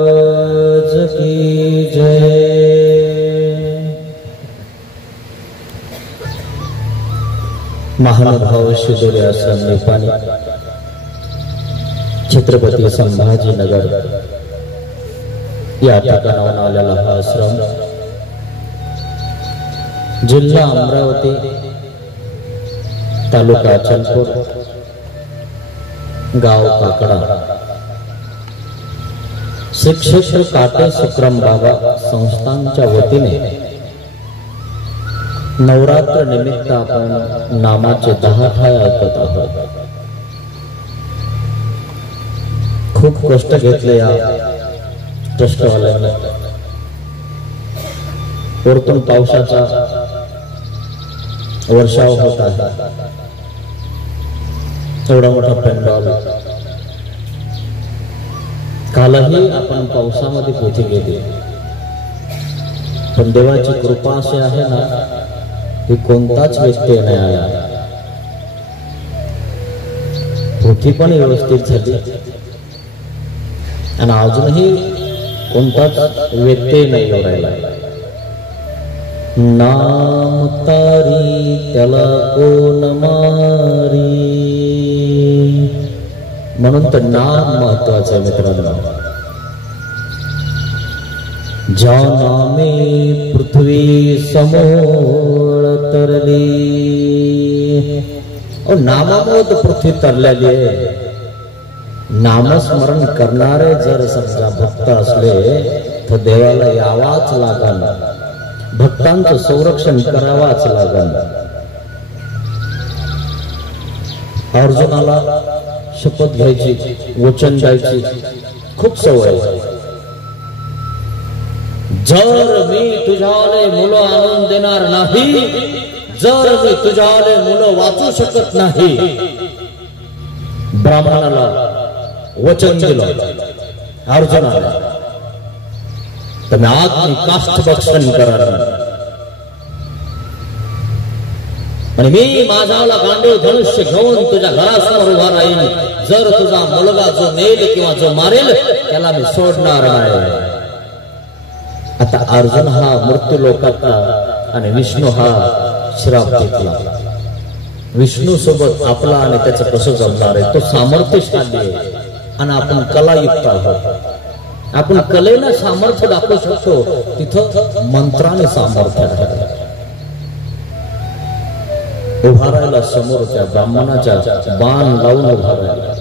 की जय। महानुभाव शिदोरी आश्रम नेपाळी छत्रपती संभाजीनगर या ठिकाणाहून आलेला हा आश्रम जिल्हा अमरावती तालुका अचलपूर गाव काकडा श्री क्षेत्र काटे सुक्रम बाबा संस्थांच्या वतीने नवरात्र निमित्त आपण नामाचे 10 ठाय ऐकत आहोत। खूप कष्ट घेतले या ट्रस्टवाल्यांनी। वरतून पावसाचा वर्षाव होत आहे। एवढा मोठा पेंडॉल कालही आपण पावसामध्ये पोथी गेली, पण देवाची कृपा अशी आहे ना की कोणताच व्यत्यय नाही आला। पोथी पण व्यवस्थित झाली आणि अजूनही कोणताच व्यत्यय नाही येऊ राहिला। नाम तारी त्याला कोण मारी, म्हणून तर नाम महत्वाचं आहे मित्रांनो। ज्या नामे पृथ्वी समोर तरली, और नामामुळे पृथ्वी तरलेली आहे। नामस्मरण करणारे जर समजा भक्त असले तर देवाला यावाच लागल, भक्तांचं संरक्षण करावाच लागल। अर्जुनाला शपथ घ्यायची, वचन द्यायची खूप सवय। जर मी तुझ्याले मुलं आणून देणार नाही, जर मी तुझ्याले मुलं वाचू शकत नाही, ब्राह्मणाला वचन दिलं अर्जुनाला, तर मी अग्नी काष्ठ भक्षण करणार आणि मी माझ्याला गांडीव धनुष्य घेऊन तुझ्या घरासमोर उभा राहीन। जर तुझा मुलगा जो नेल किंवा जो मारेल त्याला मी सोडणार नाही। आता अर्जुन हा मृत्यू लोकातला आणि विष्णू हा श्राप घेतला। विष्णू सोबत आपला आणि त्याचं कसं जमणार आहे? तो सामर्थ्यशाली आहे आणि आपण कलायुक्त आहोत। आपण कलेला सामर्थ्य दाखवू शकतो, तिथं मंत्राने सामर्थ्य आहे। उभा राहिला समोर त्या ब्राह्मणाच्या, बाण लावून उभा राहिला।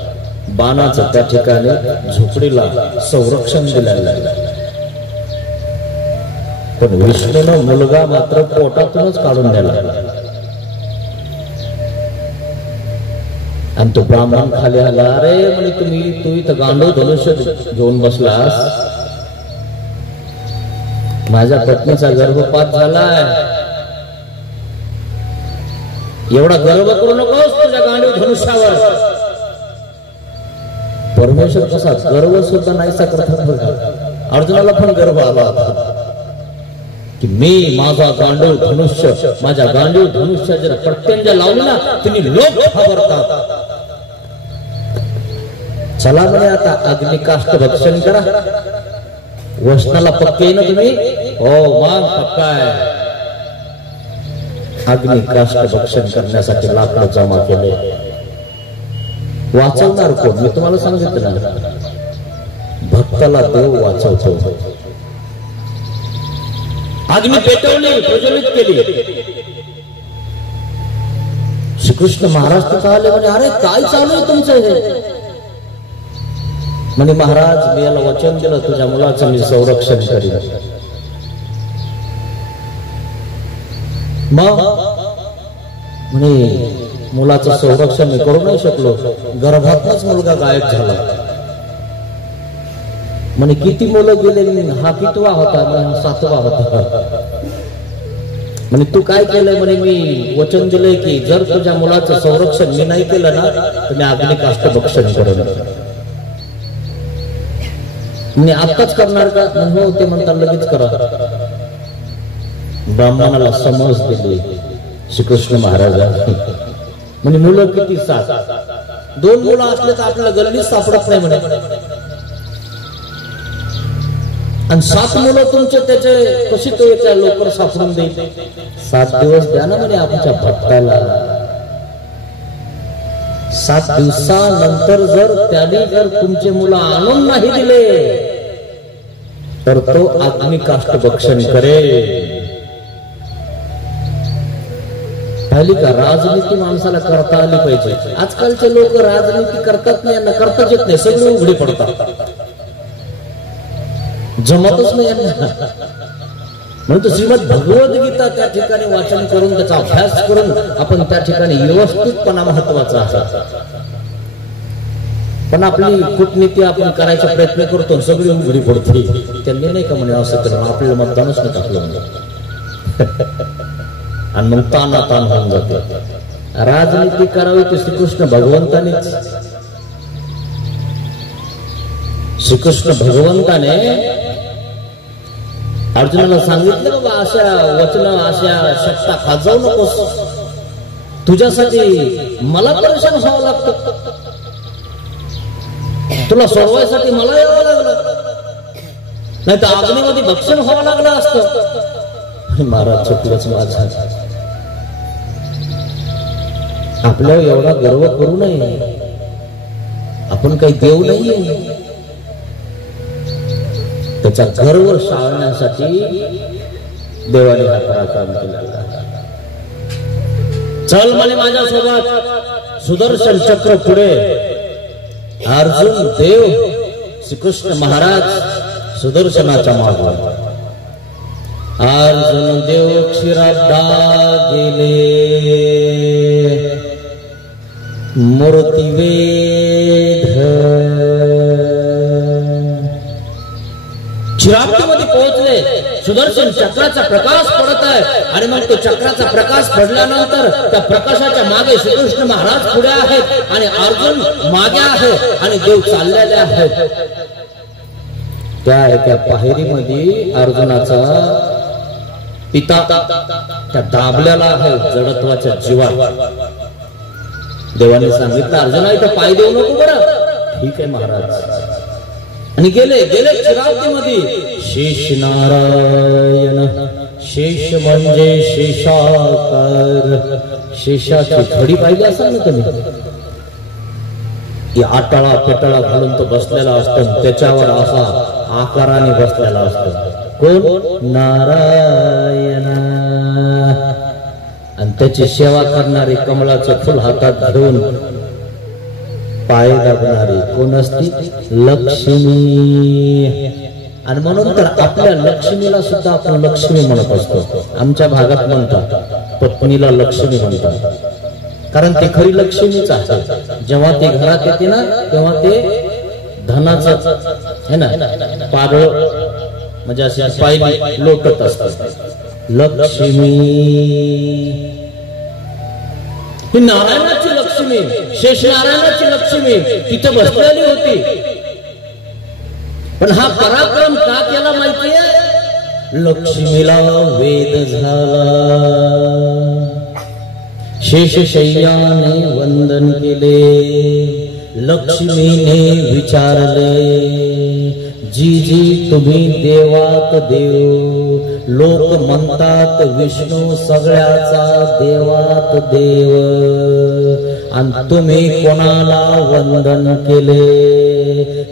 बाणाचं त्या ठिकाणी झोपडीला संरक्षण दिलेलं आहे, पण विष्णूनं मुलगा मात्र पोटातूनच काढून दिला आणि तो ब्राह्मण खाली आला। अरे म्हणे तू इथं गांडव धनुष्य घेऊन बसलास, माझ्या पत्नीचा गर्भपात झालाय, एवढा गर्व करू नकोस तुझ्या गांडीव धनुष्यावर। परमेश्वर कसा गर्व सुद्धा नाहीसा करतात। अर्जुनाला पण गर्व आला होता की मी माझा गांडीव धनुष्य, माझ्या गांडीव धनुष्य जर प्रत्यंज लावली ना तुम्ही लोक घाबरतात। चला म्हणे आता अग्निकाष्ठ भक्षण करा। वचनाला पक्के ना तुम्ही? हो मग पक्का आहे। अग्नि काष्ठ भक्षण करण्यासाठी लाकडं जमा केले। वाचवणार कोण? मी तुम्हाला सांगितलं ना, भक्ताला देव वाचवतो। अग्नी पेटवली, प्रज्वलित केली। श्रीकृष्ण महाराज तिथं आले, म्हणजे अरे काय चालू आहे तुमचं हे? म्हणे महाराज मी याला वचन दिलं तुझ्या मुलाचं मी संरक्षण करीन। मग म्हणे मुलाचं संरक्षण मी करू नाही शकलो, गर्भातच मुलगा गायब झाला। म्हणे किती मुलं गेले? हा कितवा होता? हा 7वा होता। म्हणे तू काय केलंय? म्हणे मी वचन दिलंय की जर तुझ्या मुलाचं संरक्षण मी नाही केलं ना तर मी अग्निकाष्ठ भक्षण करेन। मी आत्ताच करणार का? हो ते म्हणतात लगेच करा। ब्राह्मणाला समज दिली श्रीकृष्ण महाराजांनी। म्हणजे मुलं किती? 7। 2 मुलं असले तर आपल्याला गल्लीत सापडत नाही म्हणे। आणि 7 मुलं तुमचे त्याचे कशी तो एका लवकर सापडून देईल? 7 दिवस द्या ना म्हणे आमच्या भक्ताला. 7 दिवसानंतर जर तुमचे मुलं आणून नाही दिले तर तो अग्नी काष्ट भक्षण करेल. पाहिली का? राजनीती माणसाला करता आली पाहिजे. आजकालचे लोक राजनीती करतात नाही, यांना करताच येत नाही, सगळे उघडे पडतात, जमतच नाही यांना. म्हणून श्रीमद भगवद्गीता त्या ठिकाणी वाचन करून त्याचा अभ्यास करून आपण त्या ठिकाणी व्यवस्थितपणा महत्वाचा आहे. पण आपली कूटनीती आपण करायचा प्रयत्न करतो, सगळी उघडी पडते. त्यांनी नाही का म्हणे असं करून आपल्याला मतदानच नाही टाकलं म्हणे. आणि मग तान होऊन जाते. राजनीती करावी ती श्रीकृष्ण भगवंतानेच. श्रीकृष्ण भगवंताने अर्जुनाला सांगितलं बाबा अशा वचन अशा शब्दा खात जाऊ नकोस, तुझ्यासाठी मला परेशान व्हावं लागतं, तुला सोडवायसाठी मला यावं लागलं, नाही तर अग्नीमध्ये भक्षण व्हावं लागलं असतं. महाराज चुकलंच माझं. आपल्यावर एवढा गर्व करू नये, आपण काही देव नाहीये. त्याचा गर्व शाळण्यासाठी देवाने हा पराक्रम केला. चल म्हणे माझ्यासोबत. सुदर्शन चक्र पुढे, अर्जुन देव, श्रीकृष्ण महाराज सुदर्शनाच्या मागे. अर्जुन देव क्षीराब्दा गेले, मूर्तिवेध. क्षीराब्दीमध्ये पोहोचले. सुदर्शन चक्राचा प्रकाश पडत आहे आणि मग तो चक्राचा प्रकाश पडल्यानंतर त्या प्रकाशाच्या मागे श्रीकृष्ण महाराज पुढे आहेत आणि अर्जुन मागे आहे आणि देव चाललेले आहेत. त्या एका पायरीमध्ये अर्जुनाचा पिता त्या दाबलेला आहे जडत्वाच्या जीवात. देवाने सांगितलं अर्जुना इथं पाय देऊ नको बरं. ठीक आहे महाराज. आणि गेले क्षीराब्दीमध्ये. शेष नारायण, शेष म्हणजे शेषाकार. शेषाची खडी पाहिली असाल ना तुम्ही. आटाळा पेटाळा घालून तो बसलेला असतो, त्याच्यावर असा आकाराने बसलेला असतो. कोण? नारायण. आणि त्याची सेवा करणारी कमळाचं फुल हातात घेऊन पाय दाबणारी कोण असती? लक्ष्मी. आणि म्हणून तर आपल्या लक्ष्मीला सुद्धा आपण लक्ष्मी म्हणत असतो. आमच्या भागात म्हणतात पत्नीला लक्ष्मी म्हणतात, कारण ती खरी लक्ष्मीच आहे. जेव्हा ती घरात येते ना तेव्हा ते धनाचं है ना पारळ म्हणजे असे पाय लोटत असतात. लक्ष्मी ही नारायणाची लक्ष्मी, शेष नारायणाची लक्ष्मी तिथे बसलेली होती. पण हा पराक्रम का केला माहितीये? लक्ष्मीला वेद झाला. शेषशय्याने वंदन केले. लक्ष्मीने विचारले, जी जी तुम्ही देवात देव. लोक म्हणतात विष्णू सगळ्याचा देवात देव, आणि तुम्ही कोणाला वंदन केले?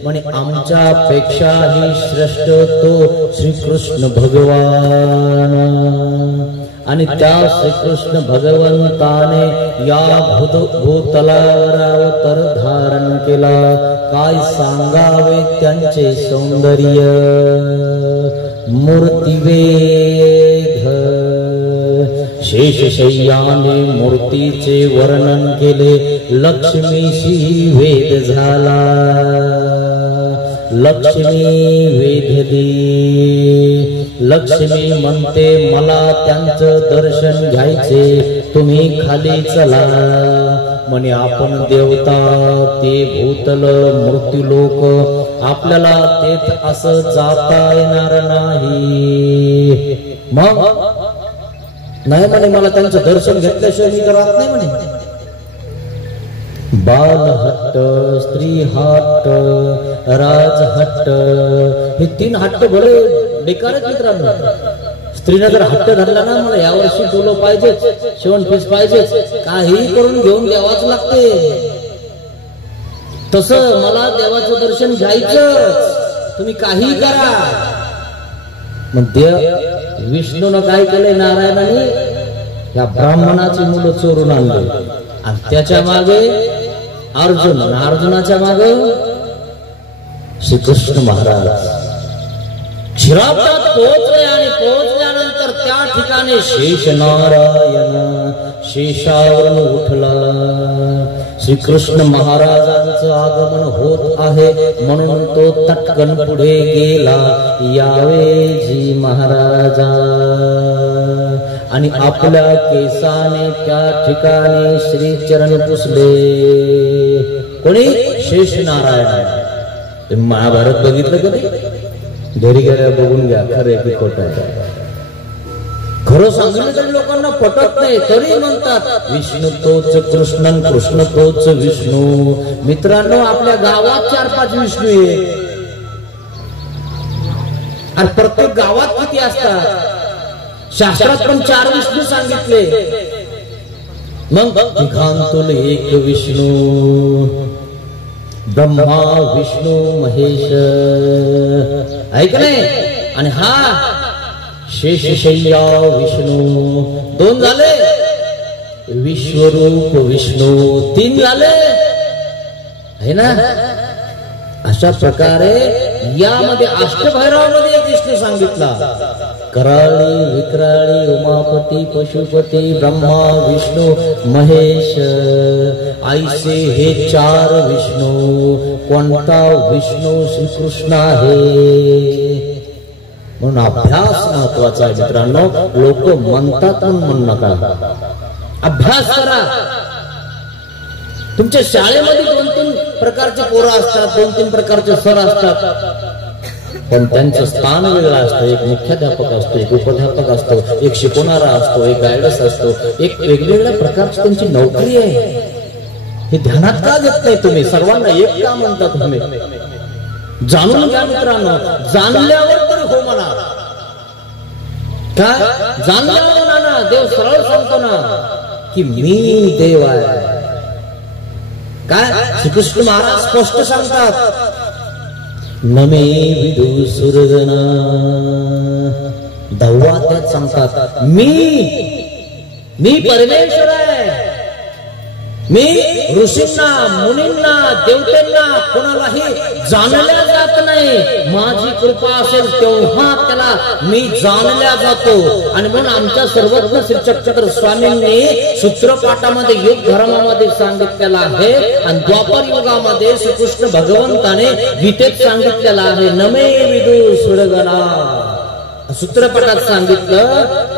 म्हणे आमच्यापेक्षाही श्रेष्ठ तो श्रीकृष्ण भगवान. आणि त्या श्रीकृष्ण भगवंताने या भूतलावर अवतार धारण केला. काय सांगावे त्यांचे सौंदर्य. मूर्तिवेध. शेषशय्याने मूर्तीचे वर्णन केले. लक्ष्मीशी वेद झाला. लक्ष्मी वेधली. लक्ष्मी म्हणते मला त्यांचं दर्शन घ्यायचे, तुम्ही खाली चला. म्हणे आपण देवता, ते भूतल मृत्यूलोक, आपल्याला तेथ असं जाता येणार नाही. मग नाही म्हणे मला त्यांचं दर्शन घेतल्याशिवाय मी करत नाही म्हणे. बालहट्ट, स्त्री हट्ट, राजहट्ट, हे 3 हट्ट बरे बेकार आहेत मित्रांनो. स्त्रीने जर हट्ट धरला ना, मला यावर्षी डोलं पाहिजेच, शेवण पीस पाहिजेच, काही करून घेऊन द्यावाच लागते. तसं मला देवाचं दर्शन घ्यायचं, तुम्ही काही करा. मग देव विष्णूनं काय केलंय, नारायणाने या ब्राह्मणाची मुलं चोरून आणली आणि त्याच्या मागे अर्जुन, अर्जुनाच्या मागे श्रीकृष्ण महाराज क्षीराब्दात पोहोचले. आणि पोहोचल्यानंतर त्या ठिकाणी शेष नारायण शेषावरून उठला. श्रीकृष्ण महाराजांचं आगमन होत आहे म्हणून तो तटकन पुढे गेला, यावे जी महाराजा. आणि आपल्या केसाने त्या ठिकाणी श्री चरण पुसले. कोणी? शेष नारायण. महाभारत बघितलं कधी? घरी गेल्या बघून घ्या, खरे की खोट आहे. खरं सांगितलं तरी लोकांना पटत नाही, तरी म्हणतात विष्णू तोच कृष्णन, कृष्ण तोच विष्णू. मित्रांनो, आपल्या गावात 4-5 विष्णू आहे आणि प्रत्येक गावात किती असतात? शास्त्रात पण 4 विष्णू सांगितले. मग तिघांतून एक विष्णू, ब्रह्मा विष्णू महेश, ऐक नाही. आणि हा शेषशय्या विष्णू 2 झाले. विश्वरूप विष्णू 3 झाले, है ना. अशा प्रकारे यामध्ये अष्टभैरवामध्ये एक विष्णू सांगितला. कराळी, विक्राळी, उमापती, पशुपती, ब्रह्मा विष्णू महेश, ऐसे हे 4 विष्णू. कोणता विष्णू? श्रीकृष्ण आहे. म्हणून अभ्यास महत्वाचा आहे मित्रांनो. लोक म्हणतात म्हणून म्हणू नका, अभ्यास करा. तुमच्या शाळेमध्ये 2-3 प्रकारचे पोरं असतात, 2-3 प्रकारचे सर असतात, पण त्यांचं स्थान वेगळं असतं. एक मुख्याध्यापक असतो, एक उपध्यापक असतो, एक शिकवणारा असतो, एक गायडन्स असतो, एक वेगवेगळ्या प्रकारची त्यांची नोकरी आहे. हे ध्यानात का घेत नाही तुम्ही? सर्वांना एक का म्हणता तुम्ही? जाणून घ्या मित्रांनो. जाणल्यावर तरी हो म्हणा. काय जाणल्यावर म्हणा ना. देव सरळ सांगतो ना की मी देव आहे. काय श्रीकृष्ण महाराज स्पष्ट सांगतात, नमे विदु सुरगणा. 10व्या अध्यायात सांगतात मी परमेश्वर आहे. मी ऋषींना, मुनींना, देवतांना कोणालाही जाणल्या जात नाही. माझी कृपा असेल तेव्हा त्याला मी जाणल्या जातो. आणि म्हणून आमच्या सर्वज्ञ श्री चक्रधर स्वामींनी सूत्रपाठामध्ये योग धर्मामध्ये सांगितलेला आहे आणि द्वापर युगामध्ये श्रीकृष्ण भगवंताने गीतेत सांगितलेला आहे, नमे विदु सुरगणा. सूत्रपाठात सांगितलं,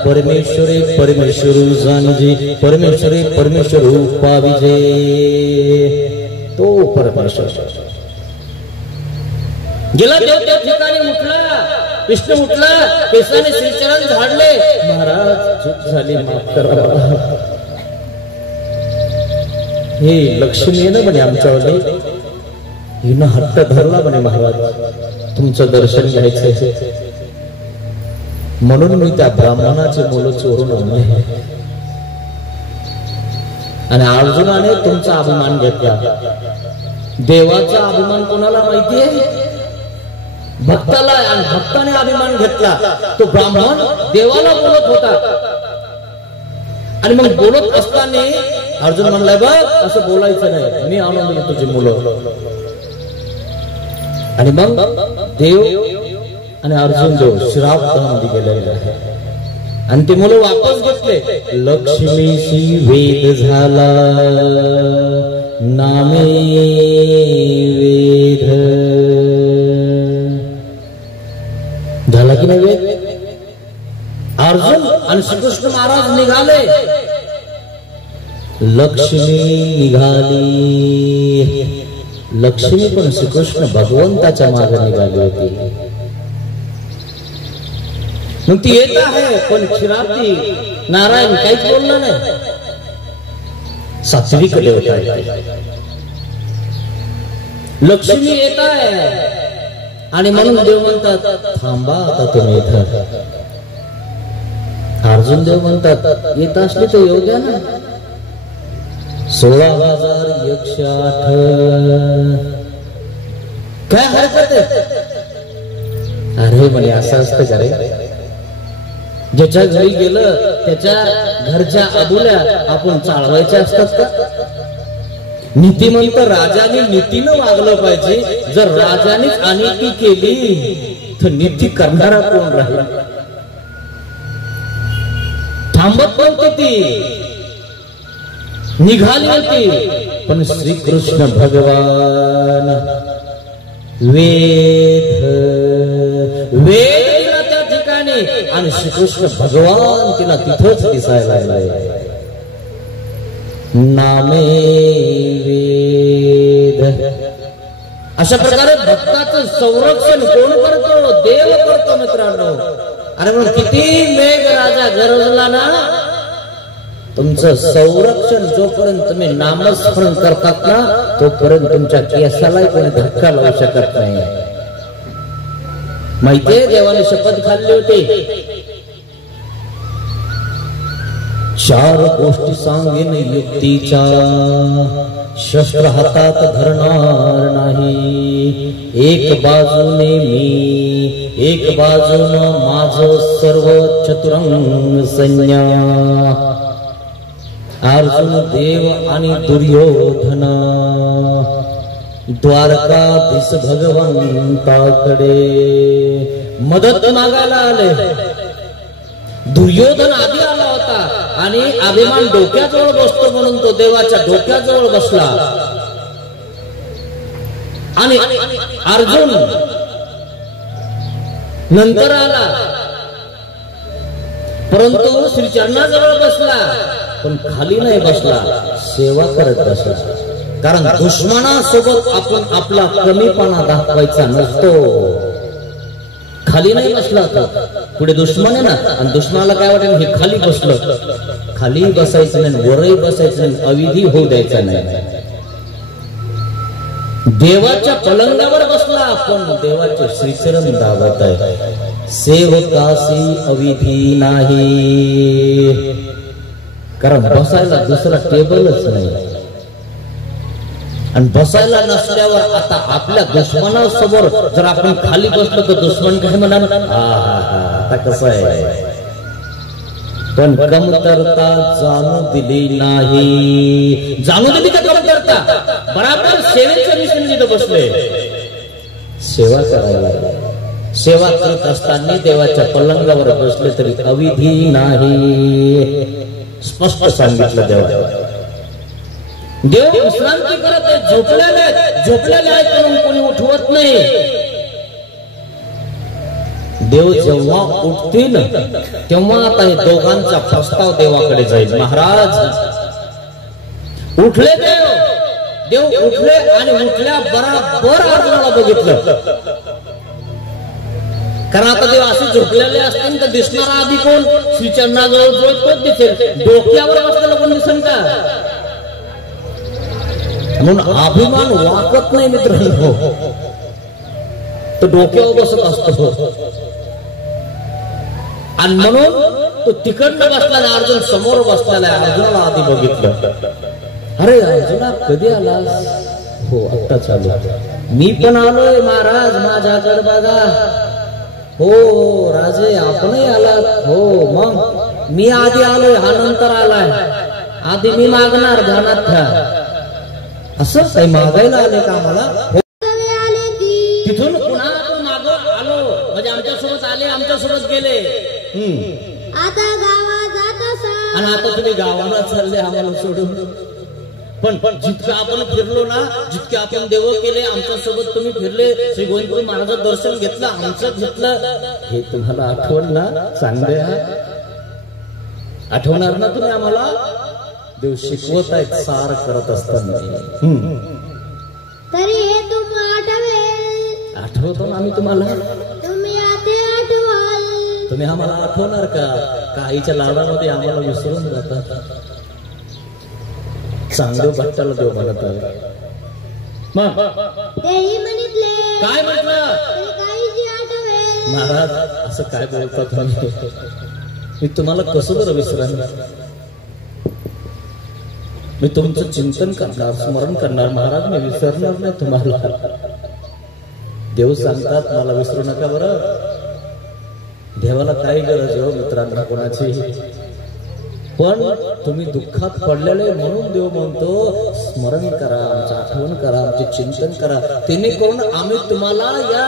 परमेश्वरे परमेश्वरू जाणजे, परमेश्वरे परमेश्वर पाविजे. तो परमेश्वर गेला देव त्या ठिकाणी उठला. विष्णू उठला, केसाने श्रीचरण झाडले. महाराज चूक झाली, माफ करा. हे लक्ष्मी ना म्हणे आमच्यावर, हिनं हट्ट धरला म्हणे महाराज तुमचं दर्शन घ्यायचं, म्हणून मी त्या ब्राह्मणाचे मुलं चोरून आणले. आणि अर्जुनाने तुमचा अभिमान घेतला. देवाचा अभिमान कोणाला माहिती आहे? भक्ताला. आणि भक्ताने अभिमान घेतला. तो ब्राह्मण देवाला बोलत होता. आणि मग बोलत असताना अर्जुन म्हणलाय, बघ असं बोलायचं नाही, मी आणून तुझी मुलं. आणि मग देव आणि अर्जुन देव श्रापामध्ये गेलेले आहे. आणि ते मुलं वापस घेतले. लक्ष्मीशी वेद झाला, नामे वेद झाला की नाही वेद? अर्जुन आणि श्रीकृष्ण महाराज निघाले. लक्ष्मी निघाली. लक्ष्मी पण श्रीकृष्ण भगवंताच्या मागे निघाली होती. मग ती येत आहे, पण क्षीराब्दी नारायण काहीच बोलला नाही. सात्विक देवता आहे. लक्ष्मी येत आहे आणि म्हणून देव म्हणतात थांबा आता तुम्ही इथं. अर्जुन देव म्हणतात येत असली तर येऊ द्या ना. 16,108 काय हरकत आहे. अरे म्हणे असं असतं का रे. ज्याच्या घरी गेलं त्याच्या घरच्या आबुल्या आपण चालवायच्या असतात का. नीतिमंत राजाने नीतीनं वागलं पाहिजे. जर राजानेच अनिती केली तर नीती करणारा कोण राहील. थांबत नव्हती ती, निघाली होती. पण श्रीकृष्ण भगवान वेद वेद त्या ठिकाणी आणि श्रीकृष्ण भगवान तिला तिथंच दिसायला लागले. नामे वेद. अशा प्रकारे भक्ताचं संरक्षण कोण करतो. देव करतो मित्रांनो. अरे म्हणून किती मेघ राजा गरजला ना तुमचं संरक्षण जोपर्यंत तुम्ही नामस्मरण करतात ना तोपर्यंत तुमच्या केसालाही कोणी धक्का लावू शकत नाही. माहितीये देवाने शपथ खाल्ली होती. 4 गोष्टी सांगेन युक्तीच्या शस्त्र हातात धरणार नाही. एक बाजूने मी एक बाजून माझ सर्व चतुरंग सैन्य. अर्जुन देव आणि दुर्योधन द्वारकाधीश भगवंताकडे मदत मागायला आले. दुर्योधन आधी आला होता आणि अभिमान डोक्याजवळ बसतो म्हणून तो देवाच्या डोक्याजवळ बसला. आणि अर्जुन नंतर आला परंतु श्री चरणाजवळ बसला. पण खाली नाही बसला, सेवा करत बसला. कारण दुश्मनासोबत आपण आपला कमीपणा दाखवायचा नसतो. खाली नाही बसला तो. पुढे दुश्मन आहे ना आणि दुश्मनाला काय वाटेल हे खाली बसलं. खाली बसायचं नाही, वरही बसायचं नाही, अविधी होऊ द्यायचा नाही. देवाच्या पलंगावर बसला. आपण देवाचे श्रीचरण दावत आहे. सेवकासी अविधी नाही. कारण बसायला दुसरा टेबलच नाही. आणि बसायला नसल्यावर आता आपल्या दुश्मनासमोर जर आपण खाली बसलो तर दुश्मन काय म्हणाल आता कसं आहे. पण कमतरता जाणू दिली नाही. जाणू दिली का कमतरता. बराबर सेवेच्या मिशन तिथे बसले. सेवा करायला सेवा करत असताना देवाच्या पलंगावर बसले तरी अविधी नाही. स्पष्ट सांगितलं देवा. देव विश्रांती करत आहे. झोपलेले आहेत म्हणून कोणी उठवत नाही. देव जेव्हा उठतील तेव्हा आता हे दोघांचा प्रस्ताव देवाकडे जाईल. महाराज उठले. देव उठले आणि उठल्या बराबर अर्जुनाला बघितलं. कारण आता देव असे झोपलेले असतील तर दिसणारा आधी कोण. श्रीचरणाजवळ तोच दिसेल. डोक्यावर बसलेला कोण दिसेल का. म्हणून अभिमान वाकत नाही मित्रांनो. तो डोक्यावर बसत असतो. आणि म्हणून तो तिकडनं बसला. अर्जुन समोर बसलेला आहे. अर्जुनाला आधी बघितलं. अरे अर्जुना कधी आलास. हो आत्ता चालू. मी पण आलोय महाराज माझ्याकडे बघा. हो राजे आपणही आलात. हो मग मी आधी आलोय हा नंतर आलाय. आधी मी मागणार ध्यानात ठेवा. असं काही मागायला आले का आम्हाला. तिथून पुन्हा आपण माग आलो म्हणजे आमच्यासोबत आले आमच्यासोबत गेले. आता गावात जात आणि आता तुम्ही गावाला चालले आम्हाला सोडून. पण जितकं आपण फिरलो ना जितके आपण देव केले आमच्यासोबत तुम्ही फिरले. श्री गोविंदपुरी महाराजांचं दर्शन घेतलं आमचं घेतलं. हे तुम्हाला आठवण ना. चांगले आठवणार ना तुम्ही आम्हाला. देव शिकवत आहेत सार करत असताना. तरी हे तुम्हाला आठवेल. आठवतो ना आम्ही तुम्हाला. तुम्ही आधी आठवाल. तुम्ही आम्हाला आठवणार का. काहीच्या लाडामध्ये आम्हाला विसरून जातात. चांगलं भट्टाला देव म्हणत आहे. मग तेही म्हणितले काय म्हटलं? तरी काहीची आठवेल. महाराज असं काय बोलता तुम्ही? मी तुम्हाला कसं बरं विसरणार? मी तुमचं चिंतन करणार, स्मरण करणार महाराज, मी विसरणार नाही तुम्हाला. देव सांगतात मला विसरू नका बरं. देवाला काय गरज हो मित्रांना कोणाची? पण तुम्ही दुःखात पडलेले म्हणून देव म्हणतो स्मरण करा, आमचं आठवण करा, आमचे चिंतन करा. तिने करून आम्ही तुम्हाला या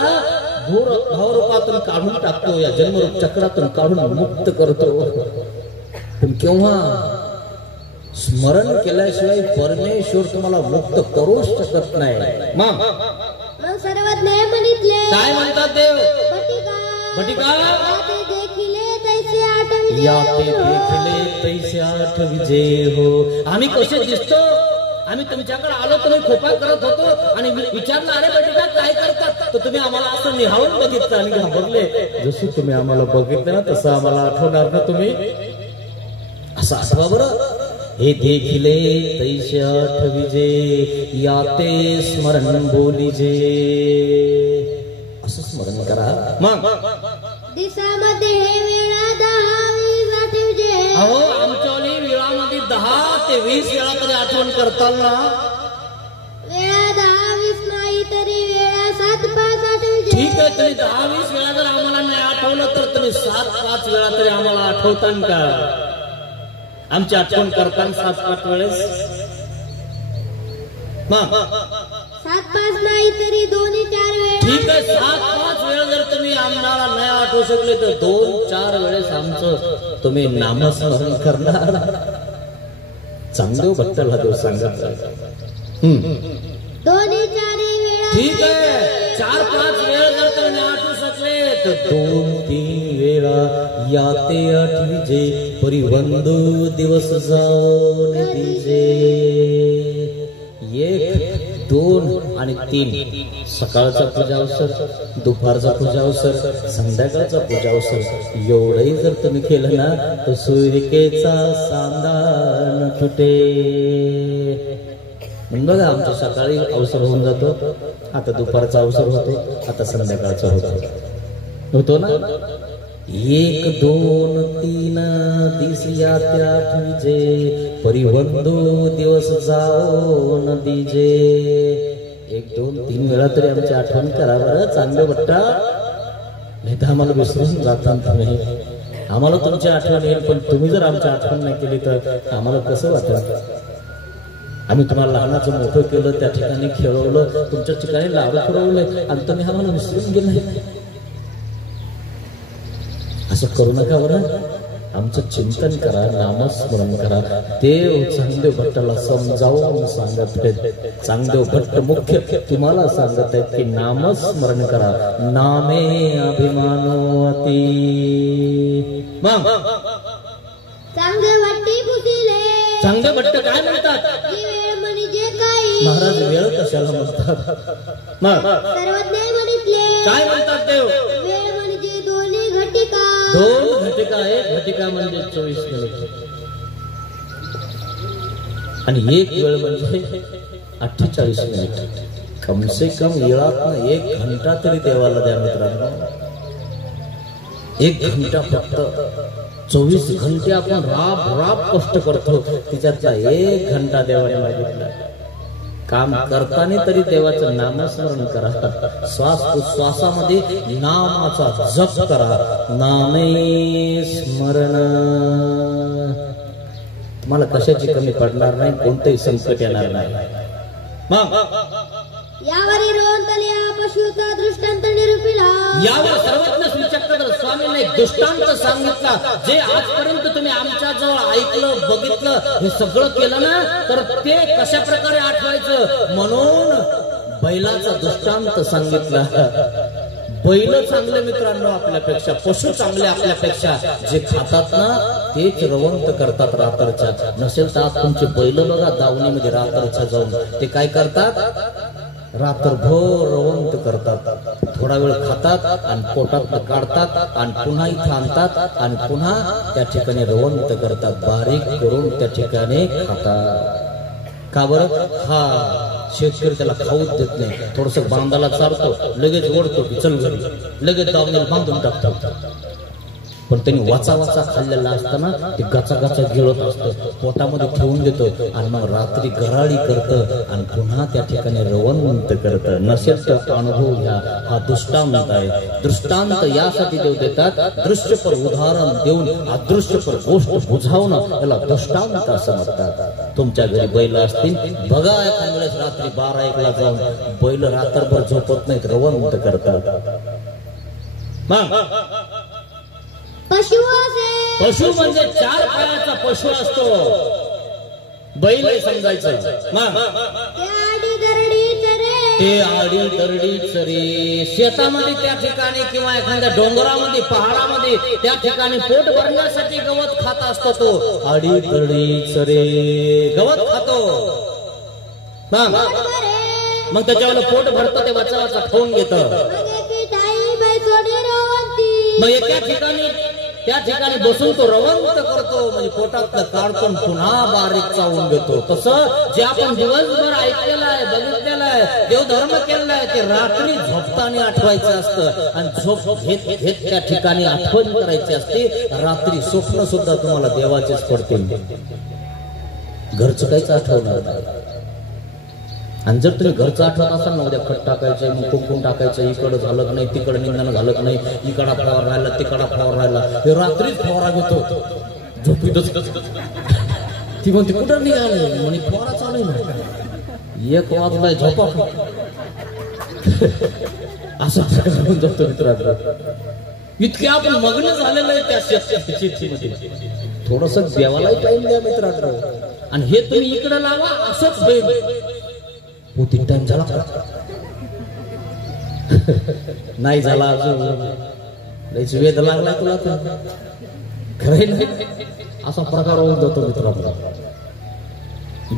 भावरूपातून काढून टाकतो, या जन्मरूप चक्रातून काढून मुक्त करतो. पण केव्हा? स्मरण केल्याशिवाय परमेश्वर तुम्हाला मुक्त करू शकत नाही. मग सर्वज्ञ म्हणितले काय म्हणतात देव? बटिका ते देखिले तैसे आठविजे या ते देखले तैसे आठविजे हो. आम्ही कसे दिसतो? आम्ही तुमच्याकडे आलो, तुम्ही खोपा करत होतो आणि विचारलं अरे बटिका काय करतात? तर तुम्ही आम्हाला असं निहाळून बघितलं आणि घाबरले. जसं तुम्ही आम्हाला बघितलं ना तसं आम्हाला आठवणार ना तुम्ही? असं आठवा बरं. हे देखिले तैसे आठविजे या ते स्मरण बोलिजे. असं स्मरण करा. मग दिसामध्ये हे वेळा 10-20 आठविजे. अहो आमच्यावाली वेळामध्ये 10 ते 20 वेळा तरी आठवण करताल ना? वेळा 10-20 नाही तरी वेळा 7-5 आठविजे. ठीक आहे, तुम्ही 10-20 वेळा जर आम्हाला नाही आठवलं तर तुम्ही 7-5 वेळा तरी आम्हाला आठवतान का? आमची आठवण करताना 7-8 वेळेस. मग 7-5 नाही तरी 2-4 वेळा. ठीक आहे, 7-5 वेळा जर तुम्ही आम्हाला नाही आठवू शकले तर 2-4 वेळेस आमचं तुम्ही नामस्मरण करणार. चांगदेव भट्टला देव सांगत 2-4 वेळा. ठीक आहे, 4-5 वेळा जर तुम्ही आठवू शकले तर 2-3 वेळा या ते आठविजे परिवंदू दिवस जाऊन दिजे. 1, 2 आणि 3 सकाळचा पूजा अवसर, दुपारचा पूजा अवसर, संध्याकाळचा पूजा अवसर एवढंही जर तुम्ही केलं ना तर सूर्यकेचा सांदा न तुटे. बघा आमच्या सकाळी अवसर होऊन जातो, आता दुपारचा अवसर होतो, आता संध्याकाळचा होतो ना. 1, 2, 3 दिस या त्या आठविजे परिवंदू दिवस जाऊन दिजे. 1, 2, 3 वेळा तरी आमची आठवण करा बरं चांगलं बट्टा. नाही तर आम्हाला विसरून जातात तुम्ही. आम्हाला तुमची आठवण येईल पण तुम्ही जर आमची आठवण नाही केली तर आम्हाला कसं वाटेल? आम्ही तुम्हाला लहानाचं मोठं केलं, त्या ठिकाणी खेळवलं, तुमच्या ठिकाणी लाडू पुरवले आणि तुम्ही आम्हाला विसरून गेले. असं करू नका बरं. आमचं चिंतन करा, नामस्मरण करा. देव चांगदेव भट्टाला समजावून सांगत आहेत. चांगदेव भट्ट मुख्य तुम्हाला सांगत आहेत की नामस्मरण करा. नामे अभिमानो अति. मग चांगदेव भट्टी पुसिले. चांगदेव भट्ट काय म्हणतात? वेळ म्हणजे काय? महाराज वेळ कशाला म्हणतात? मग सर्वज्ञ म्हणितले काय म्हणतात देव? वेळ म्हणजे 2 घटिका. 2 घटिका. 1 घटिका म्हणजे 24 मिनिट आणि 1 वेळ म्हणजे 48 मिनिट. कम से कम वेळात 1 घंटा तरी देवाला द्या मित्रांनो. 1 घंटा फक्त. 24 घंटे आपण राब कष्ट करतो, तिच्यातला 1 घंटा देवाने मागितला. काम करताना तरी देवाचं नामस्मरण करा. श्वासामध्ये नामाचा जप करा. नामे स्मरण. तुम्हाला कशाची कमी पडणार नाही, कोणतेही संकट येणार नाही. मग यावरी रोहनतल्या पशुचा दृष्टांत निरूपिला. यावर सर्वज्ञ श्रीचक्र स्वामींनी दृष्टांत सांगितला. जे आजपर्यंत तुम्ही आमच्या जवळ ऐकलं, बघितलं, हे सगळं केलं ना तर ते कशा प्रकारे आठवायचं म्हणून बैलाचा दृष्टांत सांगितला. बैल चांगले मित्रांनो आपल्यापेक्षा, पशु चांगले आपल्यापेक्षा. जे खातात ना तेच रवंत करतात रात्रच्या. नसेल तर तुमचे बैल बघा दावणीमध्ये रात्रच्या जाऊन ते काय करतात? रात्रभर रवंत करतात. थोडा वेळ खातात आणि पोटात काढतात आणि पुन्हा इथं आणतात आणि पुन्हा त्या ठिकाणी रवंत करतात. बारीक करून त्या ठिकाणी खातात. का बरं? हा शेतकरी त्याला खाऊच देत नाही. थोडस बांधाला चारतो, लगेच ओढतो की चल घरी, लगेच दावणीला बांधून टाकतो. पण त्यांनी वाचा वाचा खाल्लेला असताना ते गचा गचा गिळत असतं, पोटामध्ये ठेवून देतो आणि मग रात्री गराळी करतं आणि पुन्हा त्या ठिकाणी रवंत करतं. नसेल तर अनुभव घ्या. हा दृष्टांत आहे. दृष्टांत यासाठी देव देतात, दृश्यपर उदाहरण देऊन अदृश्यपर गोष्ट बुझावणं याला दृष्टांत असं म्हणतात. तुमच्या घरी बैल असतील बघा, एखाद्या वेळेस रात्री 12-1ला जाऊन बैल रात्रभर झोपत नाहीत, रवंत करतात. पशु असे, पशु म्हणजे 4 पायाचा पशु असतो, बैल समजायचं. ते आडी दरडी चरे शेतामध्ये त्या ठिकाणी किंवा एखाद्या डोंगरामध्ये पहाडामध्ये त्या ठिकाणी पोट भरण्यासाठी गवत खात असतो. तो आडी दरडी चरे गवत खातो. मग त्याच्यावर पोट भरतं, ते वाचा वाचा खाऊन घेतं. मग त्या ठिकाणी बसून तो रवंत करतो, म्हणजे पोटातलं काढतो पुन्हा बारीक चावून घेतो. तसं जे आपण दिवसभर ऐकलेलं आहे, बघितलेलं आहे, देवधर्म केलेला आहे, ते रात्री झोपताना आठवायचं असतं आणि झोप घेत घेत त्या ठिकाणी आठवण करायची असते. रात्री स्वप्न सुद्धा तुम्हाला देवाचेच पडतील, घरचं काहीच आठवणार नाही. आणि जर तुम्ही घरचं आठवत असाल ना, उद्या खत टाकायचं, मग कुंकून टाकायचं, इकडं झालं नाही, तिकडं निंदन झालं नाही, इकडा फवार राहिला, तिकडा फवार राहिला, हे रात्रीच फवारा घेतो झोपीतच. ती म्हणते कुठं निघाले, म्हणे फवारा चालू नाही, 1 वाजलाय झोपा. असं प्रकार जातो मित्रांनो. इतके आपण मग्न झालेलं आहे त्या शेतीमध्ये. थोडस देवालाही टाइम द्या मित्रांनो. आणि हे तुम्ही इकडे लावा, असंच होईल. होती टाइम झाला नाही झाला अजून, वेद लागला तुला तर खरं नाही. असा प्रकार होऊन जातो मित्रांनो.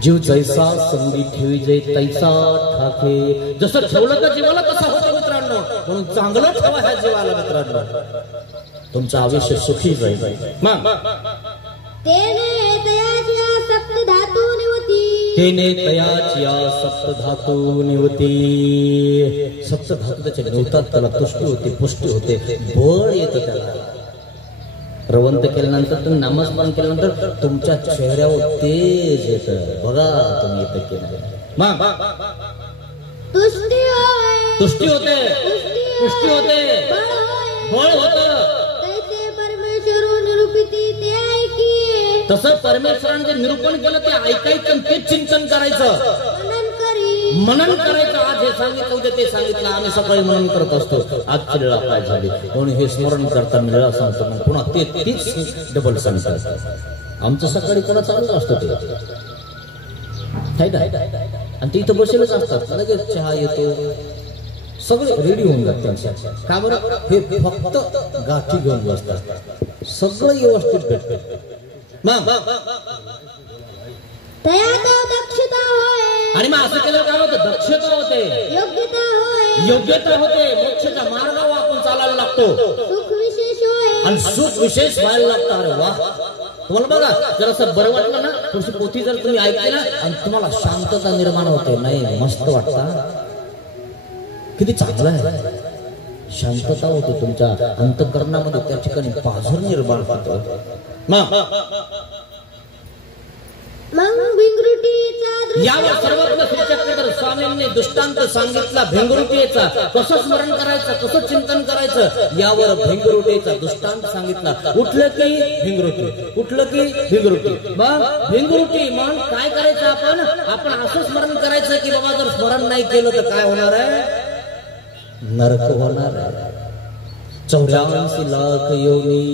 जीव जैसा संगी ठेवी जै तैसा ठाके. जसं ठेवलं तर जीवाला कसा होतं मित्रांनो. म्हणून चांगलं ठेवा ह्या जीवाला मित्रांनो, तुमचं आयुष्य सुखी जाईल. तेने तयाच्या सप्तधातू निवती. सप्तधातू त्याचे निवतात, त्याला तुष्टी होते, पुष्टी होते, बळ येतं त्याला. रवंत केल्यानंतर, तुम्ही नामस्मरण केल्यानंतर तुमच्या चेहऱ्यावर तेज येतं. बघा तुम्ही येतं की नाही. तुष्टी होते, पुष्टी होते, बळ होतं. तसं परमेश्वराने जे निरूपण केलं ते ऐकायचं, तेच चिंतन करायचं, मनन करायचं. आज हे सांगितलं, उद्या ते सांगितलं. आम्ही सकाळी मनन करत असतो, आज लीळा काय झाली म्हणून हे स्मरण करताना लीळा सांगतो, मग पुन्हा तेच डबल सांगतात. आमचं सकाळी कडा चालूच असतो ते, आणि ते इथं बसेलच असतात. लगेच चहा येतो, सगळे रेडी होऊन जातात. का बरं? हे फक्त गाठी घेऊन बसतात, सगळं व्यवस्थित भेटतं. आणि मग असं केलं काय होतं? दक्षता होते, योग्यता होते, मोक्षाच्या मार्गावर आपण चालायला लागतो आणि सुख विशेष व्हायला लागतं. अरे वा, तुम्हाला बघा जर असं बरं वाटलं ना, थोडीशी पोथी जर तुम्ही ऐकली ना आणि तुम्हाला शांतता निर्माण होते, नाही मस्त वाटतं, किती चांगलं आहे. शांतता होते तुमच्या अंतःकरणामध्ये, त्या ठिकाणी पाझर निर्माण होतो. यावर सर्वज्ञ श्री चक्रधर स्वामींनी दृष्टांत सांगितला भेंगरुटीचा. कसं स्मरण करायचं, कसं चिंतन करायचं, यावर भेंगरुटीचा दृष्टांत सांगितला. उठलं की भेंगरुटी, उठलं की भेंगरुटी. मग भेंगरुटी मग काय करायचं? आपण असं स्मरण करायचं की बाबा जर स्मरण नाही केलं तर काय होणार आहे? नरक होणार आहे. 84 लाख योनी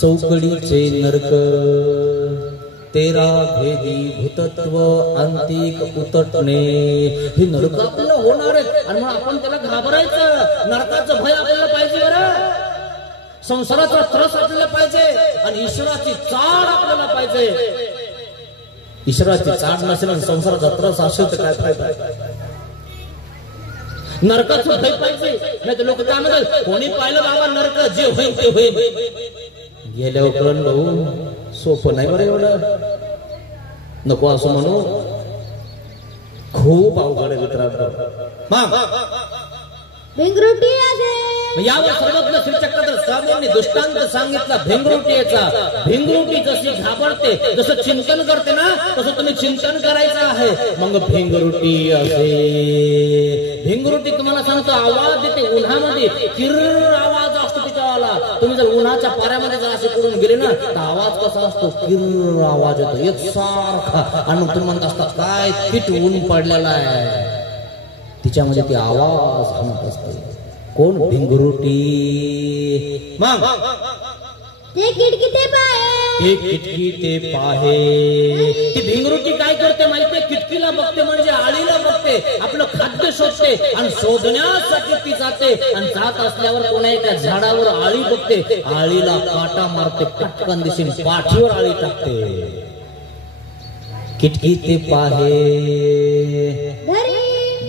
चौकडीचे नरक, 13 भेदी भूतत्व अंतिक उतटणे. हे नरक आपल्याला होणार आहे आणि मग आपण त्याला घाबरायचं. नरकाचं भय आपल्याला पाहिजे बरं, संसाराचा त्रस आपल्याला पाहिजे आणि ईश्वराची चाड आपल्याला पाहिजे. ईश्वराची चाड नसेल आणि संसाराचा त्रस असेल तर काय फायदा? नरकाचं भय पाहिजे. नाही तर लोक काय म्हणतात, कोणी पाहिलं बाबा नरक, जे होईल ते होईल. गेल्यावर कळण भाऊ, सोपं नाही बरं एवढं. नको असं म्हणू. खूप अवघड आहे मित्रांनो. मग भिंगरुटी असे यावर सर्वज्ञ श्रीचक्रधर स्वामींनी दृष्टांत सांगितला भिंगरुटीचा. भिंगरुटी जशी घाबरते, जसं चिंतन करते ना, तसं तुम्ही चिंतन करायचं आहे. मग भिंगरुटी असे. भिंगरुटी तुम्हाला सांगतो आवाज देते उन्हामध्ये, किर आवाज असतो तिच्यावाला. तुम्ही जर उन्हाच्या पाऱ्यामध्ये जर असे करून गेले ना, तर आवाज कसा असतो, किर आवाज येतो एकसारखा. आणि मग तुम्ही म्हणत असता काय किट ऊन पडलेला आहे, तिच्यामध्ये ती आवाज म्हणत असते. कोण? भिंगरुटी. मग ते खिडकी ते पाहे, ते खिडकी ते पाहे. ती भिंगरुटी काय करते माहितीये? खिडकीला बघते म्हणजे आळीला बघते, आपलं खाद्य शोधते आणि शोधण्यासाठी ती जाते. आणि जात असल्यावर कोणा एका झाडावर आळी बघते, आळीला काटा मारते, पटकन दिसेल पाठीवर आळी टाकते. खिडकी ते पाहे.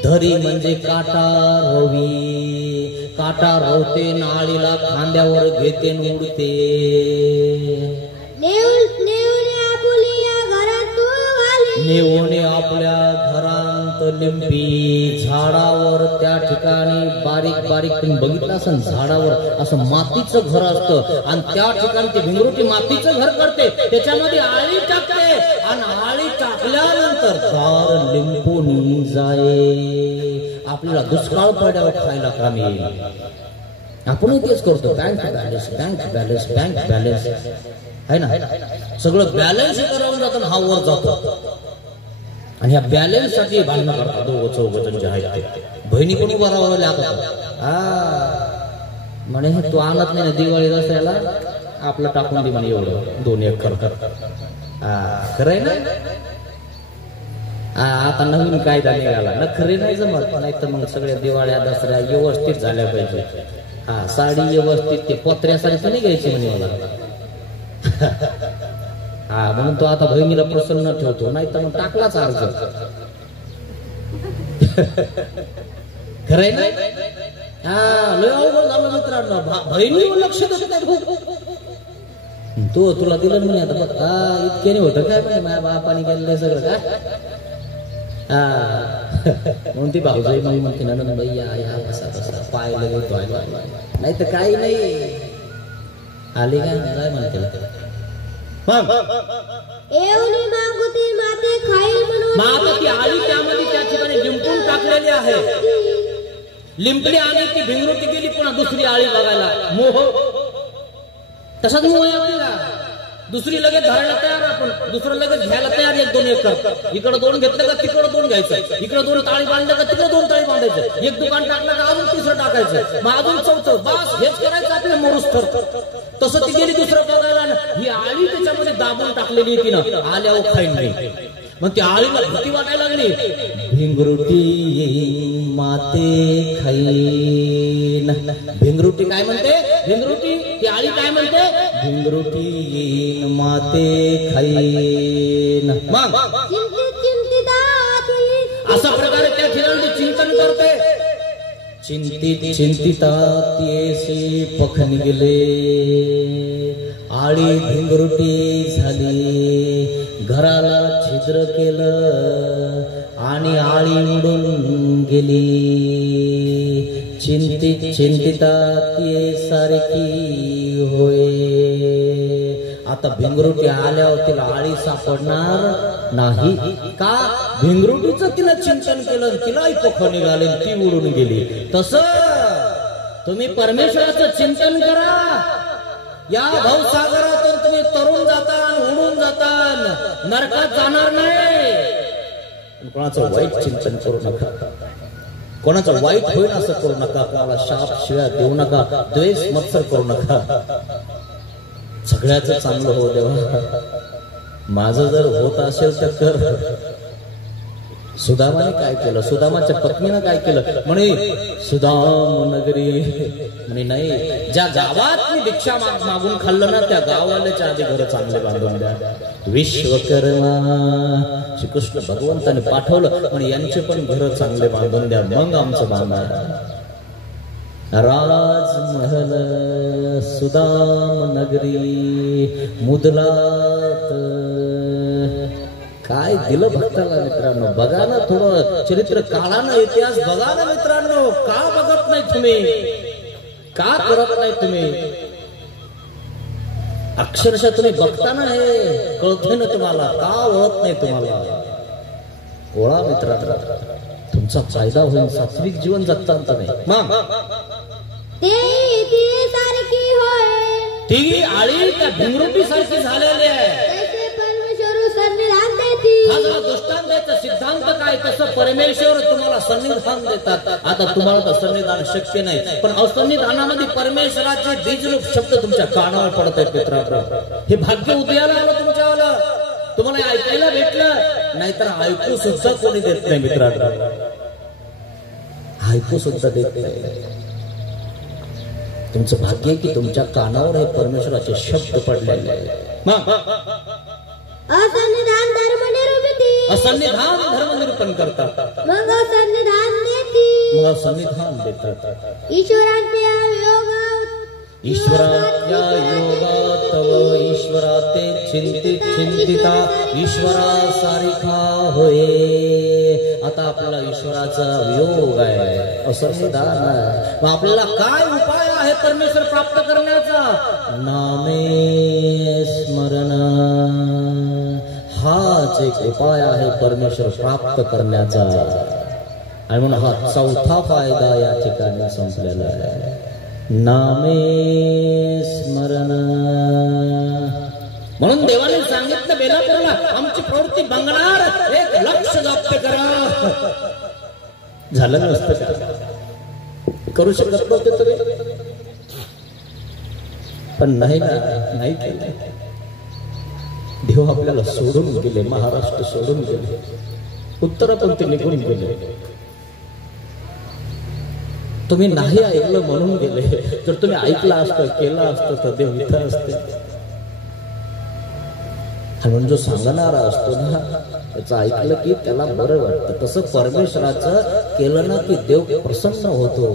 धरी म्हणजे काटा रवी. काटा रवते नाळीला खांद्यावर घेते उडते. नेवणे आपल्या घरांत लिंबी. झाडावर त्या ठिकाणी बारीक बारीक तुम्ही बघितलं असं झाडावर असं मातीचं घर असतं आणि त्या ठिकाणी ती भिंगरुटी मातीचं घर करते, त्याच्यामध्ये आळी टाकते आणि आळी टाकल्यानंतर दार लिंबून जाये. आपल्याला दुष्काळ पड्यावर खायला कामी येईल. आपण तेच करतो, bank balance bank balance bank balance आहे ना. सगळं बॅलन्स करावं जातं, हा वर जातो. आणि ह्या बॅलन्स साठी भांडणं करतात दोघं चौघ जे आहेत ते. बहिणी पण उभा राहावं लागत. म्हणे तू आणत नाही दिवाळी दसऱ्याला, आपलं टाकून दे म्हणे एवढं 2 एकर. खरंय ना. आता नवीन कायदा निघाला ना, खरे नाही जमत. नाही तर मग सगळ्या दिवाळ्या दसऱ्या व्यवस्थित झाल्या पाहिजे. साडी व्यवस्थित, ते पोत्र्या साडी नाही घ्यायची म्हणे मला. म्हणून तो आता बहिणीला प्रसन्न ठेवतो, नाही तर मग टाकलाच अर्ज. खरंय ना. लय अवघड झालं मित्रांनो. बहिणीवर लक्ष देत नाही. तो तुला दिलं म्हणे आता बघ. इतके नाही होतं काय म्हणे, माझ्या बापाने केलेलं सगळं काय. म्हणून ती भाऊजाई मग म्हणते नंदन बाई या कसा कसा पाहायला येतो, नाही तर काही नाही आली काय काय म्हणते. ती आली त्यामध्ये त्या ठिकाणी लिंपून टाकलेली आहे. लिंपली आली ती भिंगरुटी गेली पुन्हा दुसरी आळी बघायला. मोह तसाच मोह आहे आपल्याला. दुसरी लगेच धरायला तयार, आपण दुसरं लगेच घ्यायला तयार. 1-2 एकर इकडे 2 घेतलं का तिकडे 2 घ्यायचं, इकडे 2 ताळी बांधलं का तिकडे 2 ताळी बांधायचं. एक दुकान टाकलं का अजून 3रं टाकायचं, मग अजून 4थं. बस हेच करायचं आपल्या मरुस्थर. तसं ती गेली दुसरं बघायला. ही आळी त्याच्यामध्ये दाबून टाकलेली होती ना, आल्यावर खाईन नाही. मग ती आळीला भीती वाटायला लागली. भिंगरुटी माते खाईन. भिंगरुटी काय म्हणते? भिंगरुटी ती आळी काय म्हणते? भिंगरुटी माते खाईन. मग अशा प्रकारे त्या ठिकाणी चिंतन करते. चिंतित चिंतितात येसी पखन गेले. आळी भिंगरुटी झाली. घराला छिद्र केलं आणि आळी उडून गेली. चिंतित चिंतितात ये सारखी होय. आता भिंगरुटी आल्यावर तिला आळी सापडणार नाही का? भिंगरुटीचं तिला चिंतन केलं, तिलाही पख निघाले, ती उडून गेली. तसं तुम्ही परमेश्वराचं चिंतन करा. या भवसागरातून तुम्ही तरुण जातान, उडून जातान, नरकात जाणार नाही. कोणाचं वाईट चिंतन करू नका, कोणाचं वाईट होईल असं करू नका, कोणाला शाप शिव्या देऊ नका, द्वेष मत्सर करू नका. सगळ्याच चांगलं हो देवा. माझं जर होत असेल तर कर. सुदामाने काय केलं? सुदामाच्या पत्नीनं काय केलं? म्हणे सुदाम नगरी, म्हणे नाही, ज्या गावात मी भिक्षा मागून खाल्लं ना त्या गावाल्याच्या आधी घर चांगले बांधून द्या. विश्वकर्मा श्रीकृष्ण भगवंताने पाठवलं, म्हणे यांचे पण घर चांगले बांधून द्या, मग आमचं बांधा. राजमहल सुदाम नगरी मुदलात. काय दिलं भक्ताला मित्रांनो. बघा ना थोडं चरित्र काढा ना, इतिहास बघा ना मित्रांनो. का बघत नाही तुम्ही, का करत नाही तुम्ही. अक्षरशः तुम्ही बघताना हे कळतंय ना तुम्हाला, का ओळख नाही तुम्हाला. ओळा मित्रांनो, तुमचा फायदा होईल. सात्विक जीवन जगता नाही मग ते सारखी होय ती आळी त्या भिंगरुटी सारखी झालेली आहे. परमेश्वर सन्निधान देती. हा जरा दृष्टांताचा सिद्धांत काय, तसं परमेश्वर तुम्हाला सन्निधान देतात. आता तुम्हाला तर सन्निधान शक्य नाही, पण असन्निधानामध्ये परमेश्वराचे बीजरूप शब्द तुमच्या कानावर पडत आहेत मित्रांनो. हे भाग्य उदयाला आलं तुमच्यावाला. तुम्हाला ऐकायला भेटलं, नाहीतर ऐकू सुद्धा कोणी देत नाही मित्रांनो. ऐकू सुद्धा देत नाही. तुमचं भाग्य की तुमच्या कानावर हे परमेश्वराचे शब्द पडलेले आहेत. असन्निधान धर्म निरूपिती. असन्निधान धर्म निरूपण करतात. मग सन्निधान देती. मग सन्निधान देतात. ईश्वराच्या योगात ईश्वराच्या योगात तव ईश्वराते चिंतित चिंतिता ईश्वरा सारिखा होय. आता आपल्याला ईश्वराचा योग आहे, असन्निधान आहे. मग आपल्याला काय उपाय आहे परमेश्वर प्राप्त करण्याचा. नामे स्मरण, हाच एक उपाय आहे परमेश्वर प्राप्त करण्याचा. आणि म्हणून हा चौथा फायदा या ठिकाणी संपलेला आहे. नामे स्मरण. म्हणून देवाने सांगितलं बेलापूरला, आमची प्रवृत्ती बंगणार, एक लक्ष जाप्त करा. झालं नसतं का, करू शकत नव्हते तुम्ही, पण नाही ना, नाही केलं. देव आपल्याला सोडून गेले, महाराष्ट्र सोडून गेले, उत्तरापंथी निघून गेले. तुम्ही नाही ऐकलं म्हणून गेले. जर तुम्ही ऐकलं असतं, केलं असतं तर देव इथं असते. म्हणून जो सांगणारा असतो ना, त्याचं ऐकलं की त्याला बरं वाटतं. तसं परमेश्वराचं केलं ना की देव प्रसन्न होतो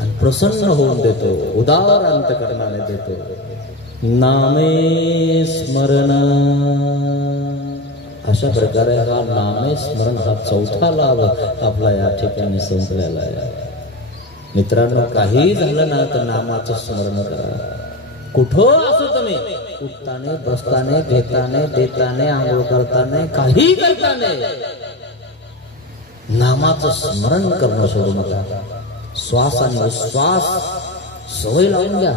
आणि प्रसन्न होऊन देतो, उदार अंतकरणाने देतो. नामे स्मरण. अशा प्रकारे हा नामे स्मरण हा चौथा लाभ आपला या ठिकाणी संपलेला आहे. मित्रांनो, काही झालं ना तर नामाचं स्मरण करा. कुठं असो तुम्ही, उठताने, बसताने, घेताने, देताने, आंघोळ करताने, काही करताने नामाचं स्मरण करणं सोडू नका. श्वास आणि उश्वास सवय लावून घ्या.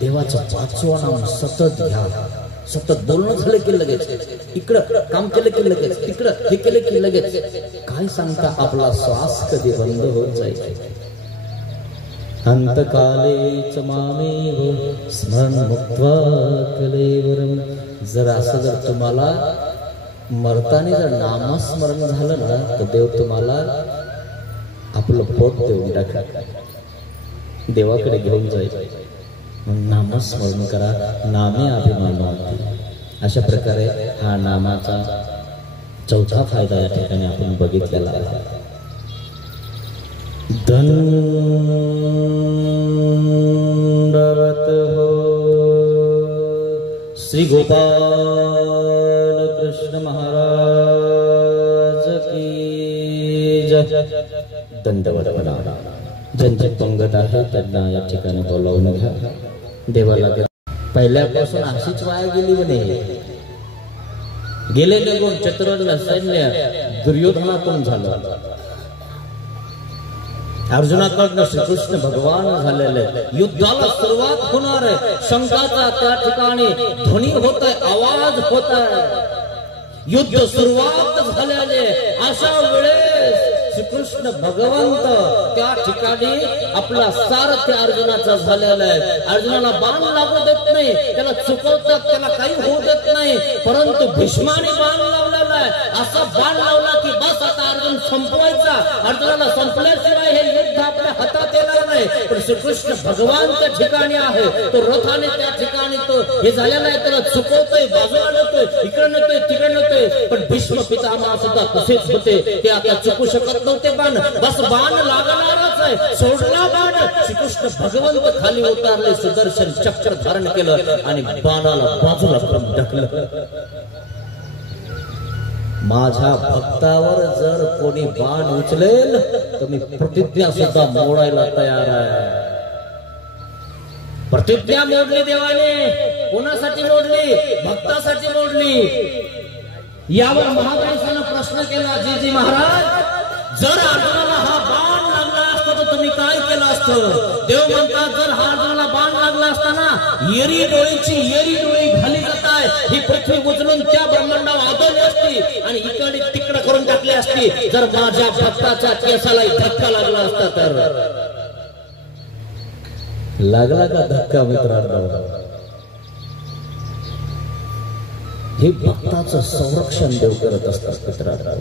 देवाचं 5वं नाम सतत घ्या. सतत बोलणं झालं की लगेच इकडं, काम केलं की लगेच तिकडं, हे केलं की लगेच. काय सांगता, आपला श्वास कधी बंद होत जाईल. अंतकाले च मामेव स्मरण मुक्त्वा कलेवरम. जर असं जर तुम्हाला मरताना जर नामस्मरण झालं ना, तर देव तुम्हाला आपलं पोट देऊन टाका, देवाकडे घेऊन जाईल. नामस्मरण करा. नामे अभिमानवती. अशा प्रकारे हा नामाचा चौथा फायदा या ठिकाणी आपण बघितलेला आहे. दंडवत हो श्री गोपाल कृष्ण महाराज की जय. दंडवत म्हणा. ज्यांची पंगत आहे त्यांना या ठिकाणी बोलावून घ्या. देवाला पहिल्यापासून अशीच वाया गेली म्हणे. गेले निघून चतुर्वेद सैन्य दुर्योधनातून झालं. अर्जुनाकडनं श्रीकृष्ण भगवान झालेले. युद्धाला सुरुवात होणार आहे. शंखाचा त्या ठिकाणी ध्वनी होत आहे, आवाज होत आहे. युद्ध सुरुवात झालेले. अशा वेळेस श्रीकृष्ण भगवंत त्या ठिकाणी आपला सारथी अर्जुनाचा झालेला आहे. अर्जुनाला बाण लागू देत नाही, त्याला चुकवतात, त्याला काही होऊ देत नाही. परंतु भीष्माने बाण लावलेला आहे. असा बाण लावला की बस आता अर्जुन संपवायचा. अर्जुनाला संपल्याशिवाय हे युद्ध आपल्या हातात येणार नाही. पण श्रीकृष्ण भगवान त्या ठिकाणी आहे. तो रथाने त्या ठिकाणी तो हे झालेला आहे. त्याला चुकवतोय, बाजूला नेतोय, इकडे नेतोय, तिकडे नेतोय. पण भीष्म पितामह सुद्धा तसेच होते. ते आता चुकू शकत नव्हते. बाण बस बाण लागणारच आहे. सोडला बाण. श्रीकृष्ण भगवंत खाली उतारले, सुदर्शन चक्र धारण केलं आणि बाणाला बाजूला करून टाकलं. माझ्या भक्तावर जर कोणी बाण उचलेल तर मी प्रतिज्ञा सुद्धा मोडायला तयार आहे. प्रतिज्ञा मोडली देवाने. कोणासाठी मोडली? भक्तासाठी मोडली. यावर महागणेशानं प्रश्न केला, जी महाराज, जर अर्जुनाला हा बाण लागला असता तर तुम्ही काय केलं असतं? देव म्हणतात, जर हा अर्जुनाला बाण लागला असताना येरी डोळी खाली जात आहे, ही पृथ्वी उचलून त्या ब्रह्मांडावर आदळली असती आणि इकडे तिकडे करून टाकली असती. जर माझ्या भक्ताच्या केसाला धक्का लागला असता तर. लागला का धक्का मित्रांनो? हे भक्ताचं संरक्षण देव करत असतात मित्रांनो.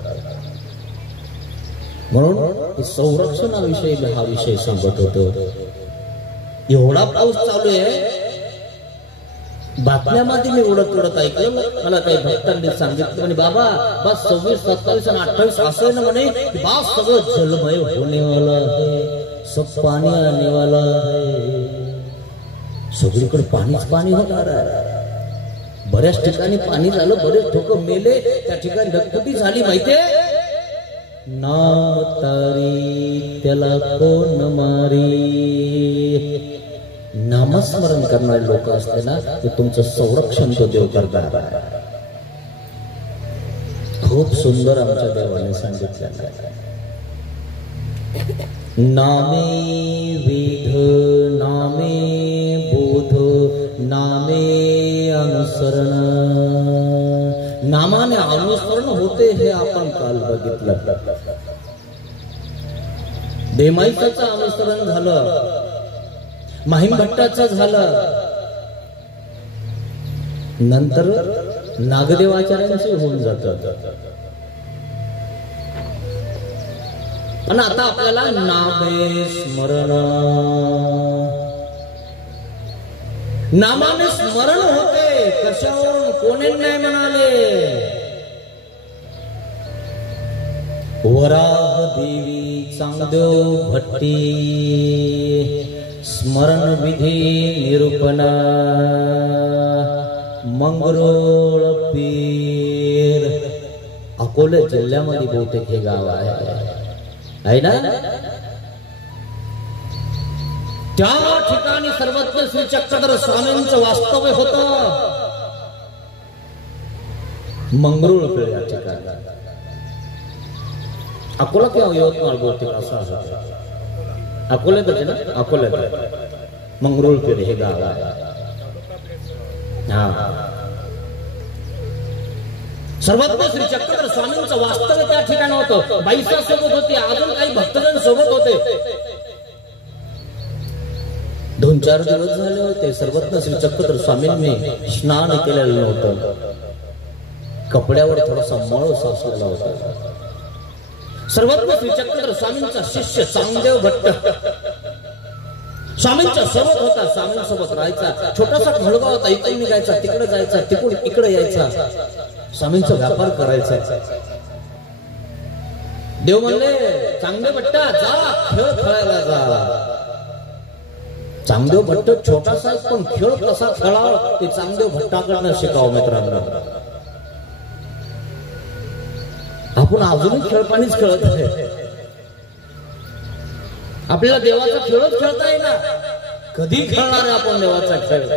म्हणून संरक्षणाविषयी हा विषय सांगत होतो. एवढा पाऊस चालू आहे, बातम्यामध्ये मी उडत ऐकलं. मला काही भक्तांनी सांगितलं म्हणे, बाबा बस 26, 27 आणि 28 असं आहे ना म्हणे, बस सगळं जलमय होने वाला है, सब पाणी आने वाला है. सगळीकडे पाणी होणार आहे. बऱ्याच ठिकाणी पाणी झालं, बरेच लोक मेले, त्या ठिकाणी ढगफुटी झाली. माहितीये, नाम तारी त्याला कोण मारी. नामस्मरण करणारे लोक असले ना, ते तुमचं संरक्षण तो देव करणार आहे. खूप सुंदर आमच्या देवाने सांगितलेलं आहे. नामे वेद, नामे बोध, नामे अनुसरण. नामाने अनुसरण होते हे आपण काल बघितलं. देमाईचं अनुसरण झालं, माहीम भट्टाचं झालं, नंतर नागदेवाचार्यांचे होऊन जातात. पण आता आपल्याला नामे स्मरण, नामाने स्मरण होते. कशावरून? कोणी नाही म्हणाले. वराह देवी चांगदेव भट्टी स्मरण विधी निरूपणा मंगरोळ पीर. अकोला जिल्ह्यामध्ये बहुतेक हे गाव आहे ना. त्या ठिकाणी सर्वज्ञ श्री चक्रधर स्वामींचं वास्तव्य होतं. मंगरुळ पेळ या ठिकाणी. अकोला किंवा यवतमाळ बहुतेक असं असं. अकोल्यात आहे ना, अकोल्यात मंगरुळ पेळ हे गाव आहे. हा, सर्वज्ञ श्री चक्रधर स्वामींचं वास्तव्य त्या ठिकाणी होतं. बाईसा सोबत होती, अजून काही भक्तजन सोबत होते. 2-4 दिवस झाले होते. सर्वज्ञ श्री चक्रधर स्वामींनी स्नान केलेलं नव्हतं. कपड्यावर थोडासा मळ साचलेला होता. सर्वज्ञ श्री चक्रधर स्वामींचा शिष्य चांगदेव भट्ट स्वामींच्या सोबत होता. स्वामींसोबत राहायचा. छोटासा मुलगा होता. इकडे निघायचा, तिकडे जायचा, तिकडून इकडे यायचा. स्वामींचा व्यापार करायचा. देव म्हणले, चांगदेव भट्टा जा, खेळ खेळायला जा. चांगदेव भट्ट छोटासा, पण खेळ कसा खेळावा ते चांगदेव भट्टाकडनं शिकावं मित्रांनो. आपण अजूनही खेळपाणीच खेळत आहे. आपल्याला देवाचा खेळच खेळता येईना. कधी खेळणार आहे आपण देवाचा खेळ?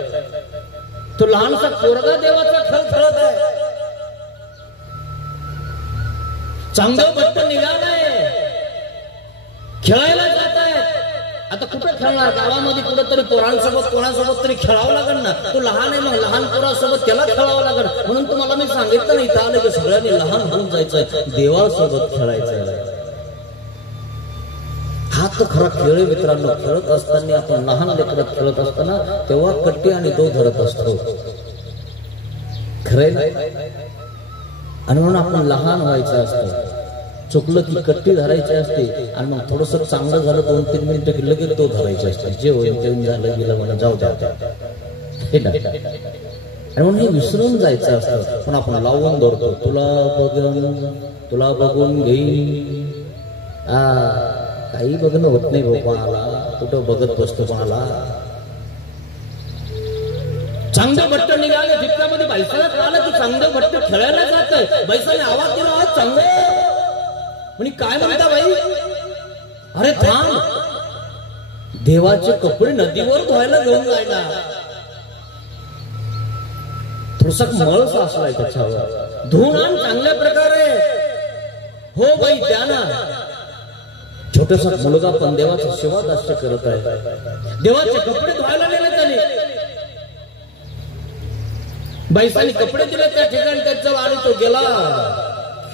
तो लहानसा पोरगा देवाचा खेळ खेळत आहे. चांगदेव भट्ट निघालाय, खेळायला जात आहे. आता कुठे खेळणार? गावामध्ये कुठेतरी पोरांसोबत कोणासोबत तरी खेळावं लागेल ना. तो लहान आहे, मग लहान पोरासोबत त्याला खेळावं लागेल. म्हणून तुम्हाला मी सांगितलं नाही, इथं आलं की सगळ्यांनी लहान होऊन जायचंय, देवासोबत खेळायचंय. हा तर खरा खेळ आहे मित्रांनो. खेळत असताना आपण लहान लेकरात खेळत असताना तेव्हा कट्टी आणि तो धरत असतो. खरंय ना? आणि म्हणून आपण लहान व्हायचं असतं. चुकलं की कट्टी धरायची असते आणि मग थोडस चांगलं झालं 2-3 मिनिटं की लगेच तो धरायचे असते. जे होईल ते झालं गेलं म्हणून जाऊ द्या. आणि म्हणून हे विसरून जायचं असतं. पण आपण लावून धरतो. तुला बघून घेईन. काही बघणं होत नाही कोणाला. कुठं बघत बसतो कोणाला. चांगदेव भट्ट निघाले चित्रामध्ये बैसाला कळालं की चांगदेव भट्ट खेळायला जातोय. बैसाने आवाज दिला, चांगदेव म्हणे काय म्हणता बाई? अरे थांब, देवाचे कपडे नदीवर धुवायला घेऊन जायला. थोडसा मळ साचलाय त्याच्यावर, धुवून आण चांगल्या प्रकारे. हो बाई द्या ना. छोटासा मुलगा पण देवाचा सेवा दास्य करत आहे. देवाचे कपडे धुवायला नेले त्याने. बैसाने कपडे दिले त्या ठिकाणी त्याचा आणि तो गेला.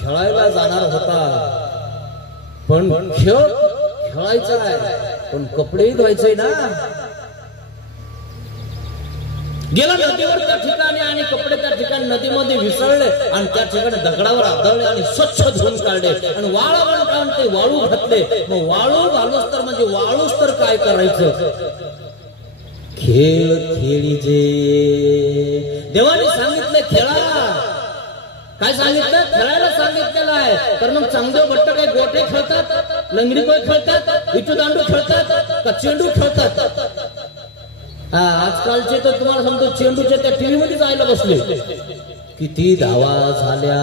खेळायला जाणार होता, पण खेळायचा आहे, पण कपडेही धुवायचे ना. गेला नदीवर त्या ठिकाणी आणि कपडे त्या ठिकाणी नदीमध्ये विसळले आणि त्या ठिकाणी दगडावर आदळले आणि स्वच्छ धुवून काढले आणि वाळवंटावर ते वाळू घातले. मग वाळू घालूस तर म्हणजे वाळूस तर काय करायचं? खेळ खेळीजे. देवाने सांगितलं खेळा. काय सांगितलं? खेळायला सांगितलेलं आहे. तर मग चांगदेव भट्ट काय गोटे खेळतात, लंगडी कोय खेळतात, विटू दांडू खेळतात का चेंडू खेळतात? आजकालचे तर तुम्हाला सांगतो चेंडूच्या त्या टीव्ही मध्ये जायला बसले. किती धावा झाल्या.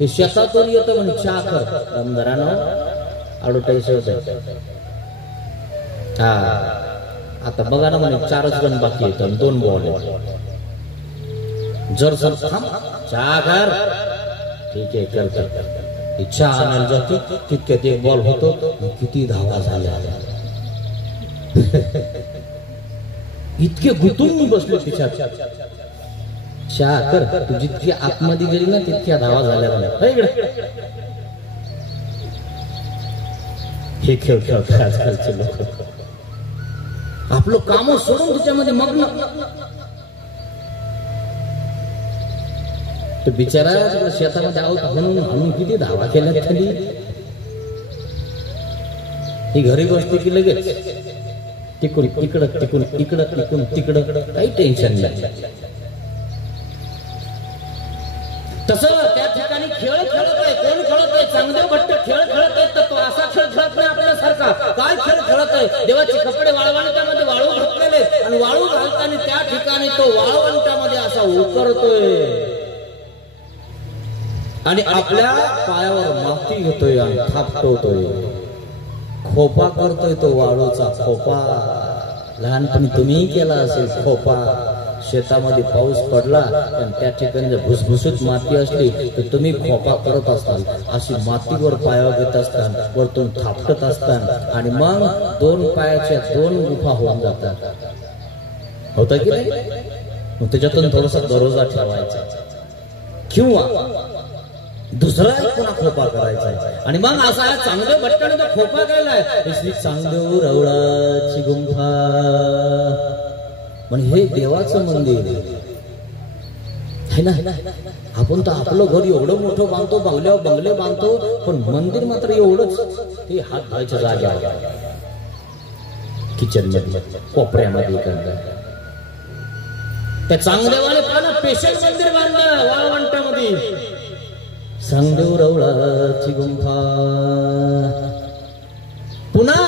हे शेतातून येतं म्हणे चहा कर घरानं आडोटायचं होत. हा आता बघा ना म्हणे 4 रन बाकी आहेत, 2 बॉल. जर सर चहा कर, ठीक आहे करतात. चहा आणायला जाते तितक्यात 1 बॉल होतो. किती धावा झाल्या. इतके गुंतून मी बसलो तिच्यात. चहा कर, तू जितकी आतमध्ये गेली ना तितक्या धावा झाल्या मला. हे खेळ खेळतात आजकालचे लोक. आपलं काम सोडून तिच्यामध्ये मग्न. तो बिचारा शेतामध्ये आहोत म्हणून आम्ही किती धावा केल्या खाली. ही घरी बसते की लगेच तिकडून इकडं, तिकडून इकडं, तिकडून तिकडं, काही टेन्शन नाही. तसं त्या ठिकाणी खेळ खेळत आहे. कोण खेळत आहे? चांगदेव भट्ट खेळ खेळत आहे. तर तो असा खेळ खेळत नाही आपल्यासारखा. काय खेळ खेळत आहे? देवाचे कपडे वाळवंटामध्ये वाळू घातलेले आणि वाळू घालताना त्या ठिकाणी तो वाळवंटामध्ये असा उतरतोय आणि आपल्या पायावर माती घेतोय आणि थापटवतोय. खोपा करतोय तो वाळूचा खोपा. लहानपणी तुम्ही केला असेल खोपा. शेतामध्ये पाऊस पडला आणि त्या ठिकाणी जर भुसभुशीत माती असली तर तुम्ही खोपा करत असताल. अशी मातीवर पायावर घेत असताल, वरतून थापटत असताल आणि मग 2 पायाच्या 2 गुफा होऊन जातात. होतं की नाही? मग त्याच्यातून थोडासा दरोजा ठेवायचा किंवा दुसरा पुन्हा खोपा करायचा. आणि मग असा चांगदेव भट्टाने तो खोपा केलाय. श्री चांगदेव रवळाची गुंफा. म्हणजे हे देवाचं मंदिर आहे ना. आपण तर आपलं घर एवढं मोठं बांधतो, बंगल्यावर बंगले बांधतो, पण मंदिर मात्र एवढंच. ते हात धुवायच्या जागेवर, किचन मध्ये, कोपऱ्यामध्ये करतात. त्या चांगदेवाने पाना स्पेशल मंदिर बांधलं वाळवंटामध्ये. चांगदेव रवळाची गुंफा. पुन्हा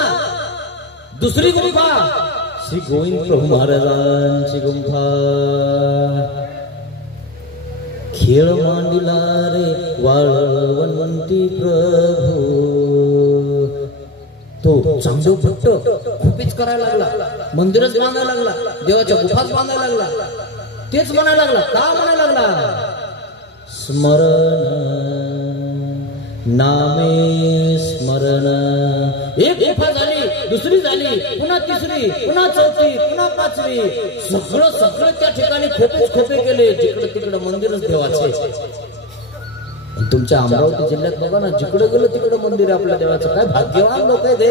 दुसरी गुंफा श्री गोविंद प्रभू महाराजांची गुंफा. खेळ मांडिला रे वाळवंटी प्रभू. तो चांगदेव भट्ट खूपच करायला लागला. मंदिरच बांधायला लागला, देवाच्या गुफाच बांधायला लागला. तेच म्हणायला लागला. का म्हणायला लागला? स्मरण नामे स्मरण. एक गुफा झाली, दुसरी झाली, पुन्हा तिसरी, पुन्हा चौथी, पुन्हा 5वी. सगळं त्या ठिकाणी खोपे केले. जिकडे तिकडे मंदिरच देवाचे. तुमच्या अमरावती जिल्ह्यात बघा ना, जिकडे गेलं तिकडे मंदिर आपल्या देवाचं. काय भाग्यवान लोक आहे ते.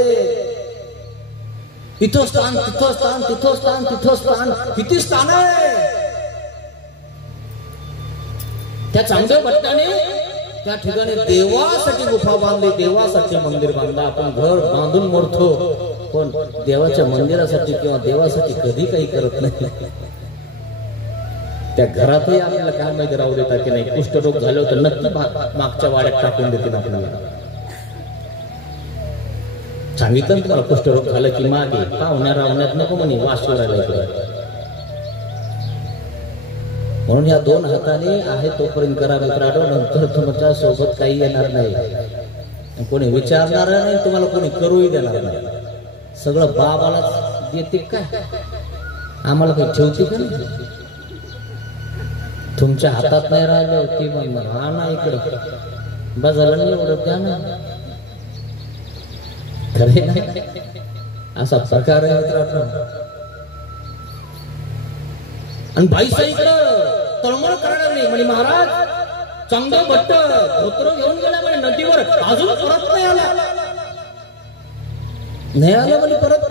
इथं स्थान, तिथं स्थान, तिथं स्थान, तिथं स्थान. किती स्थान आहे. त्या चांगदेव भट्टाने त्या ठिकाणी देवासाठी गुफा बांधली, देवासाठी मंदिर बांधलं. आपण घर बांधून मोडतो, पण देवाच्या मंदिरासाठी किंवा देवासाठी कधी काही करत नाही. त्या घरातही आपल्याला काय माहिती राहू देतात की नाही. कुष्ठरोग झाले होते नक्की मागच्या वाड्यात टाकून देतील आपल्याला. सांगितलं तुम्हाला कुष्ठरोग झालं की मागे पाहुण्या रावण्यात नको म्हणे, वास करायला. म्हणून या दोन हाताने आहे तोपर्यंत करा मित्रांनो, नंतर तुमच्या सोबत काही येणार नाही, कोणी विचारणार नाही, तुम्हाला कोणी करूही देणार नाही. सगळं बाबालाच देते काय, आम्हाला काही ठेवते का नाही? तुमच्या हातात नाही राहिलं ती म्हणणार हा ना इकडं बाजारला नाही एवढं द्या ना, खरे नाही. असा प्रकार आहे मित्रांनो. आणि बाईसा इकडं तळमळ करणार नाही म्हणे, महाराज चांगलं भट्ट धोत्र घेऊन गेला म्हणे नदीवर, अजून परत नाही आला, नाही आला म्हणे परत.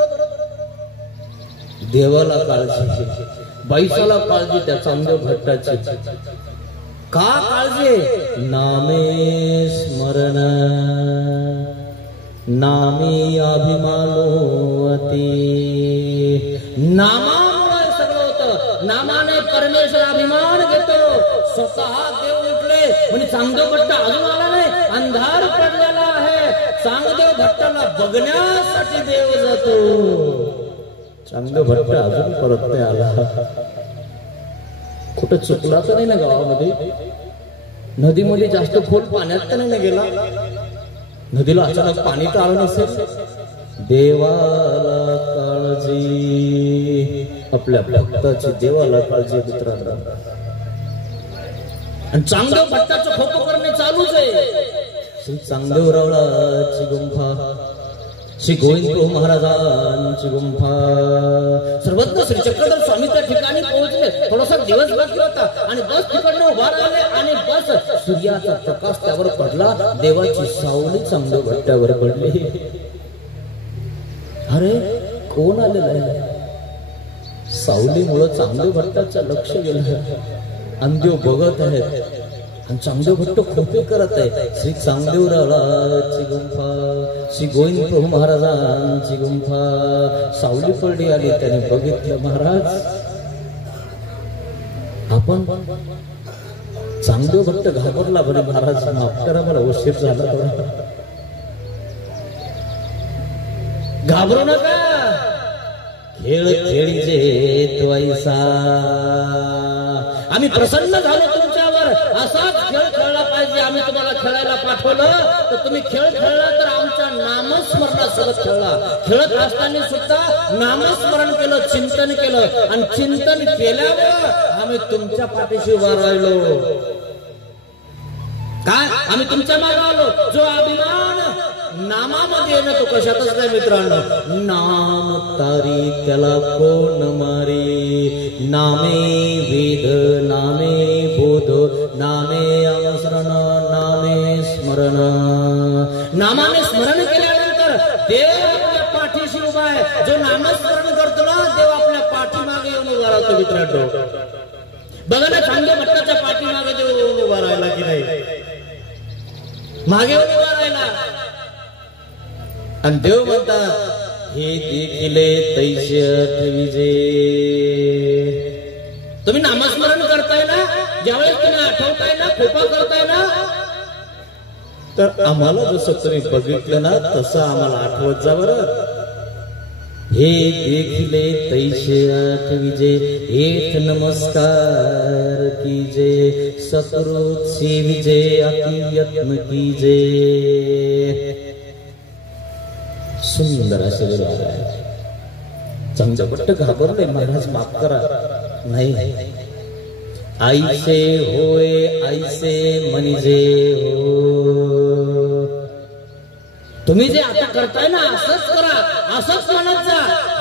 देवाला काळजी, बाईसाला काळजी त्या चांगल्या भट्टाची. का काळजी? नामे स्मरण नामे अभिमानो अति. नामामुळे सगळं होतं, नामाने परमेश्वर अभिमान घेतो. स्वतः देव उठले म्हणजे चांगदेव भट्ट अजून आला नाही, अंधार पडलेला आहे. चांगदेव भट्टाला बघण्यासाठी देव जातो. चांगदेव भट्ट अजून परत नाही आला. कुठं चुकला तर नाही ना गावामध्ये? नदीमध्ये जास्त खोल पाण्यात तर नाही ना गेला? नदीला अचानक पाणी तर आलं नसेल? देवाला काळजी, आपल्या भक्ताची देवाला काळजी मित्रांनो. आणि चांगदेव भट्टाचं खोपं करणे चालूच आहे. श्री चांगदेव रावळाची गुंफा, श्री गोविंद प्रभू महाराजांची गुंफा, सर्वत्र श्री चक्रधर स्वामी त्या ठिकाणी पोहोचले. थोडासा दिवस बाकी होता आणि बस तिकडनं उभा राहिले आणि बस सूर्याचा प्रकाश त्यावर पडला, देवाची सावली चांगदेव भट्ट्यावर पडली. अरे कोण आलेलं आहे? सावलीमुळं चांगदेव भट्टाचं लक्ष गेलं. अंदेव बघत आहेत आणि चांगदेव भट्ट खोपे करत आहे. श्री चांगदेव रावळाची गुंफा, श्री गोविंद प्रभू महाराजांची गुंफा, सावली पडली आली. त्याने बघितलं, महाराज आपण. चांगदेव भट्ट घाबरला, बरे महाराज माफ करा, मला उशीर झाला थोडा. घाबरू नका, खेळ खेळीजे त्वैसा. आम्ही प्रसन्न झालो तुमच्यावर, असाच खेळ खेळला पाहिजे. आम्ही तुम्हाला खेळायला पाठवलं तर तुम्ही खेळ खेळला तर आमच्या नामस्मरणासोबत खेळला. खेळत असताना सुद्धा नामस्मरण केलं, चिंतन केलं आणि चिंतन केल्यावर आम्ही तुमच्या पाठीशी उभा राहिलो. काय आम्ही तुमच्या मागे आलो. जो अभिमान नामामध्ये येणं तो कशातच नाही मित्रांनो. नाम तारी त्याला कोण मारी, नामे वेद नामे बोध नामे अनुसरण नामे स्मरण. नामाने स्मरण केल्यानंतर देव आपल्या पाठीशी उभा आहे. जो नामस्मरण करतो ना, देव आपल्या पाठीमागे येऊन उभा राहतो मित्रांनो. बघा ना, चांगल्या भट्टाच्या पाठीमागे देव येऊन उभा राहिला की नाही? मागे उभा राहिला आणि देव म्हणतात, हे देखिले तैसे आठविजे. तुम्ही नामस्मरण करताय ना, ज्यावेळेस तुम्ही आठवताय ना, खोपा करताय ना, तर आम्हाला जसं तुम्ही बघितलं ना तसं आम्हाला आठवत जा बरं. हे देखिले तैसे आठविजे, हेठ नमस्कार कीजे, सकृत सेविजे, अति यत्न कीजे. सुंदर असे विचार आहे. चांगलं भट्ट घाबरले, महाराज माफ करा. नाही, ऐसे होय ऐसे म्हणजे हो. तुम्ही जे आता करताय ना, असंच करा, असंच म्हणत जा,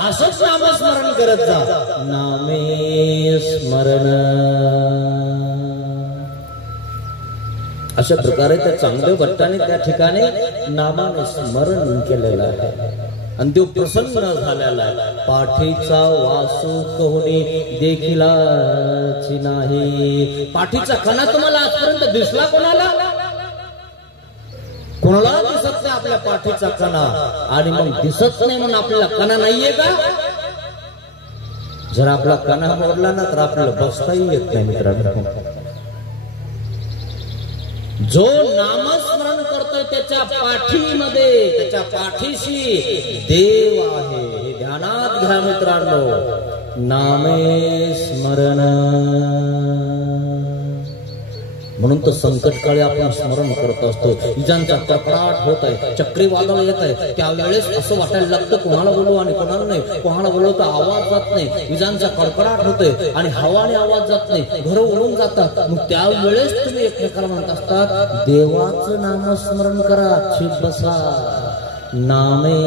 असंच नामस्मरण करत जा. नामे स्मरण. अशा प्रकारे त्या चांगदेव भट्टाने त्या ठिकाणी नामाने स्मरण केलेलं आहे आणि देव प्रसन्न झालेला आहे. पाठीचा वासू कोणी देखिलाची नाही. पाठीचा कणा तुम्हाला आजपर्यंत दिसला कोणाला? कोणाला दिसत नाही आपल्या पाठीचा कणा. आणि मग दिसत नाही म्हणून आपल्याला कणा नाहीये का? जर आपला कणा मोडला ना तर आपल्याला बसताही येत नाही मित्रांनो. जो नामस्मरण करतोय त्याच्या पाठीमध्ये, त्याच्या पाठीशी देव आहे, हे ध्यानात घ्या मित्रांनो. नामे स्मरण. म्हणून तर संकट काळी आपण स्मरण करत असतो. विजांचा कडकडाट होत आहे, चक्रीवादळ येत आहे, त्यावेळेस असं वाटायला लागतं कोणाला बोलू आणि कोणाला नाही. कोणाला बोलवलं तर आवाज जात नाही, विजांचा कडकडाट होतोय आणि हवाने आवाज जात नाही, घर उडून जातात. मग त्यावेळेस तुम्ही एकमेकाला म्हणत असतात देवाचं नामस्मरण करा, चुप बसा, नामे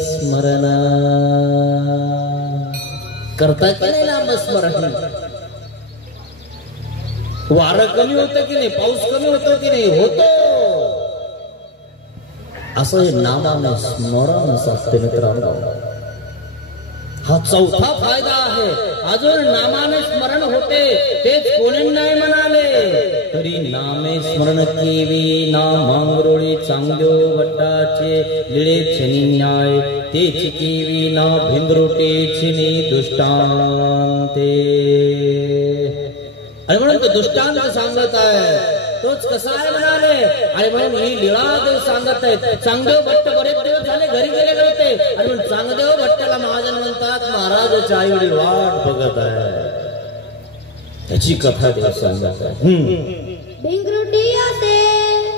स्मरण करता की नाही नामस्मरण. वारं कमी होतं की नाही, पाऊस कमी होतो की नाही, होतो. असं हे नामाने स्मरण असते मित्रांनो. हा चौथा फायदा आहे. अजून नामाने स्मरण होते, तेच कोणी नाही म्हणाले तरी नामे स्मरण केवी ना मांगरोळी चांगल्यो वट्टाचे लिळे छनी न्याय तेच केवी ना भिंद्रोटे छिनी दुष्टांते. आणि म्हणून तो दुष्टांत सांगत आहे, तोच कसा आहे म्हणाले. आणि म्हणून ही लीळा देव सांगत आहेत. चांगदेव भट्ट बरेच दिवस झाले घरी गेले होते आणि म्हणून चांगदेव भट्टाला महाजन म्हणतात महाराजाच्या आई वडील वाट बघत आहे. त्याची कथा देव सांगत आहे. भिंगरुटी होते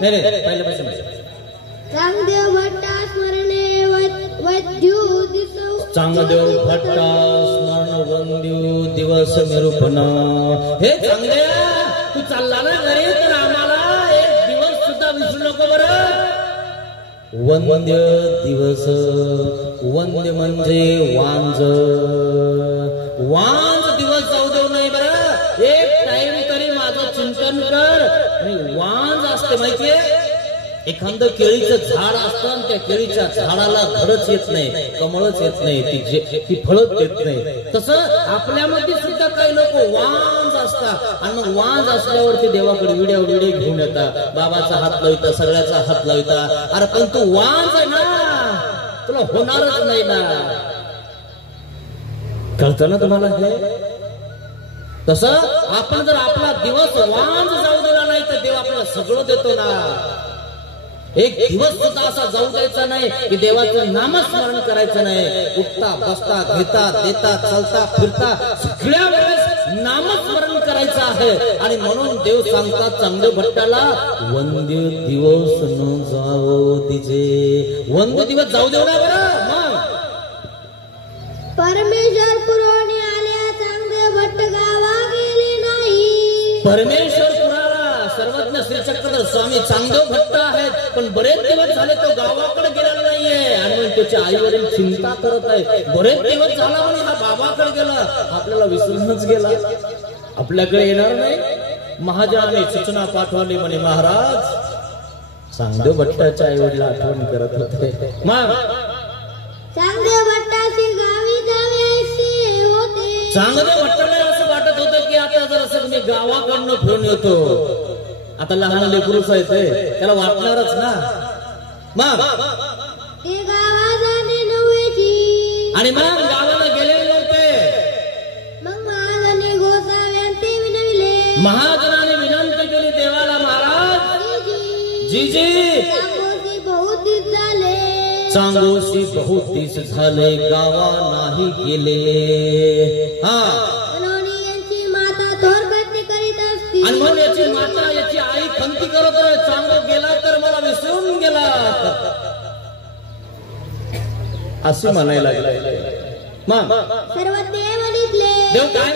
नाही पहिल्यापासून चांगदेव भट्टा स्मरणे वद्यू दिसो. चांगदेव भट्टा स्मरण वंद्यू दिवस निरूपण. हे चांगदेव तू चालला ना घरी तर आम्हाला एक दिवस सुद्धा विसरू नको बरं. वंद्य दिवस, वंद्य म्हणजे वांज, वांज दिवस जाऊ देऊ नाही बरं. एक टाइम तरी माझं चिंतन कर. आणि वांज असते माहितीये, एखादं केळीचं झाड असतं आणि त्या केळीच्या झाडाला घडच येत नाही, कमळच येत नाही, ती फळच देत नाही. तसं आपल्यामध्ये सुद्धा काही लोक वांज असतात आणि मग वांज असल्यावरती देवाकडे विड्या घेऊन येतात, बाबाचा हात लाविता, सगळ्याचा हात लाविता. अरे पण तू वांज आहे ना, तुला होणारच नाही ना. कळतं ना तुम्हाला हे. तसं आपण जर आपला दिवस वांज जाऊ दिला नाही तर देव आपल्याला सगळं देतो ना. एक दिवस सुद्धा असा जाऊ द्यायचा नाही की देवाचं नामस्मरण करायचं नाही. उठता बसता घेता देता चालता फिरता सगळ्या वेळेस नामस्मरण करायचं आहे. आणि म्हणून देव सांगतात चांगदेव भट्टाला वंद्य दिवस न जाओ तिचे. वंद्य दिवस जाऊ देऊ ना बरं. मग परमेश्वर पुरवणी आल्या चांगदेव भट्ट गावा गेले नाही. परमेश्वर सर्वज्ञ श्री चक्रधर स्वामी चांगदेव भट्ट आहेत, पण बरेच दिवस झाले तो गावाकडे गेलेला नाहीये. आणि म्हणून त्याच्या आई वडील चिंता करत आहे. बरेच दिवस झाला म्हणे हा बाबाकडे गेला, आपल्याला विसरूनच गेला, आपल्याकडे येणार नाही. महाजनाने सूचना पाठवली म्हणे महाराज चांगदेव भट्टाच्या आई वडील आठवण करत होते. मग चांगदेव भट्टाचे गावी जावे होते. चांगदेव भट्टाला असं वाटत होतं की आता जर असं मी गावाकडनं फिरून येतो. आता लहान लेकरूच आहे ते, त्याला वाटणारच ना. मग ते गावा जाणे नव्हेची. आणि मग गावाला गेलेले नव्हते. मग महाजने गोसाव्यांते विनविले. महाजनाने विनंती केली देवाला, महाराज जीजी चांगोशी बहुत दिस झाले, चांगोशी बहुत दिस झाले गावा नाही गेले. हा यांची माता थोरकती करीत असती. आणि म्हणून याची माता याची आई खंती करत आहे, चांगो गेला तर मला विसरून गेला असे म्हणायला लागले. मग सर्व देव देव काय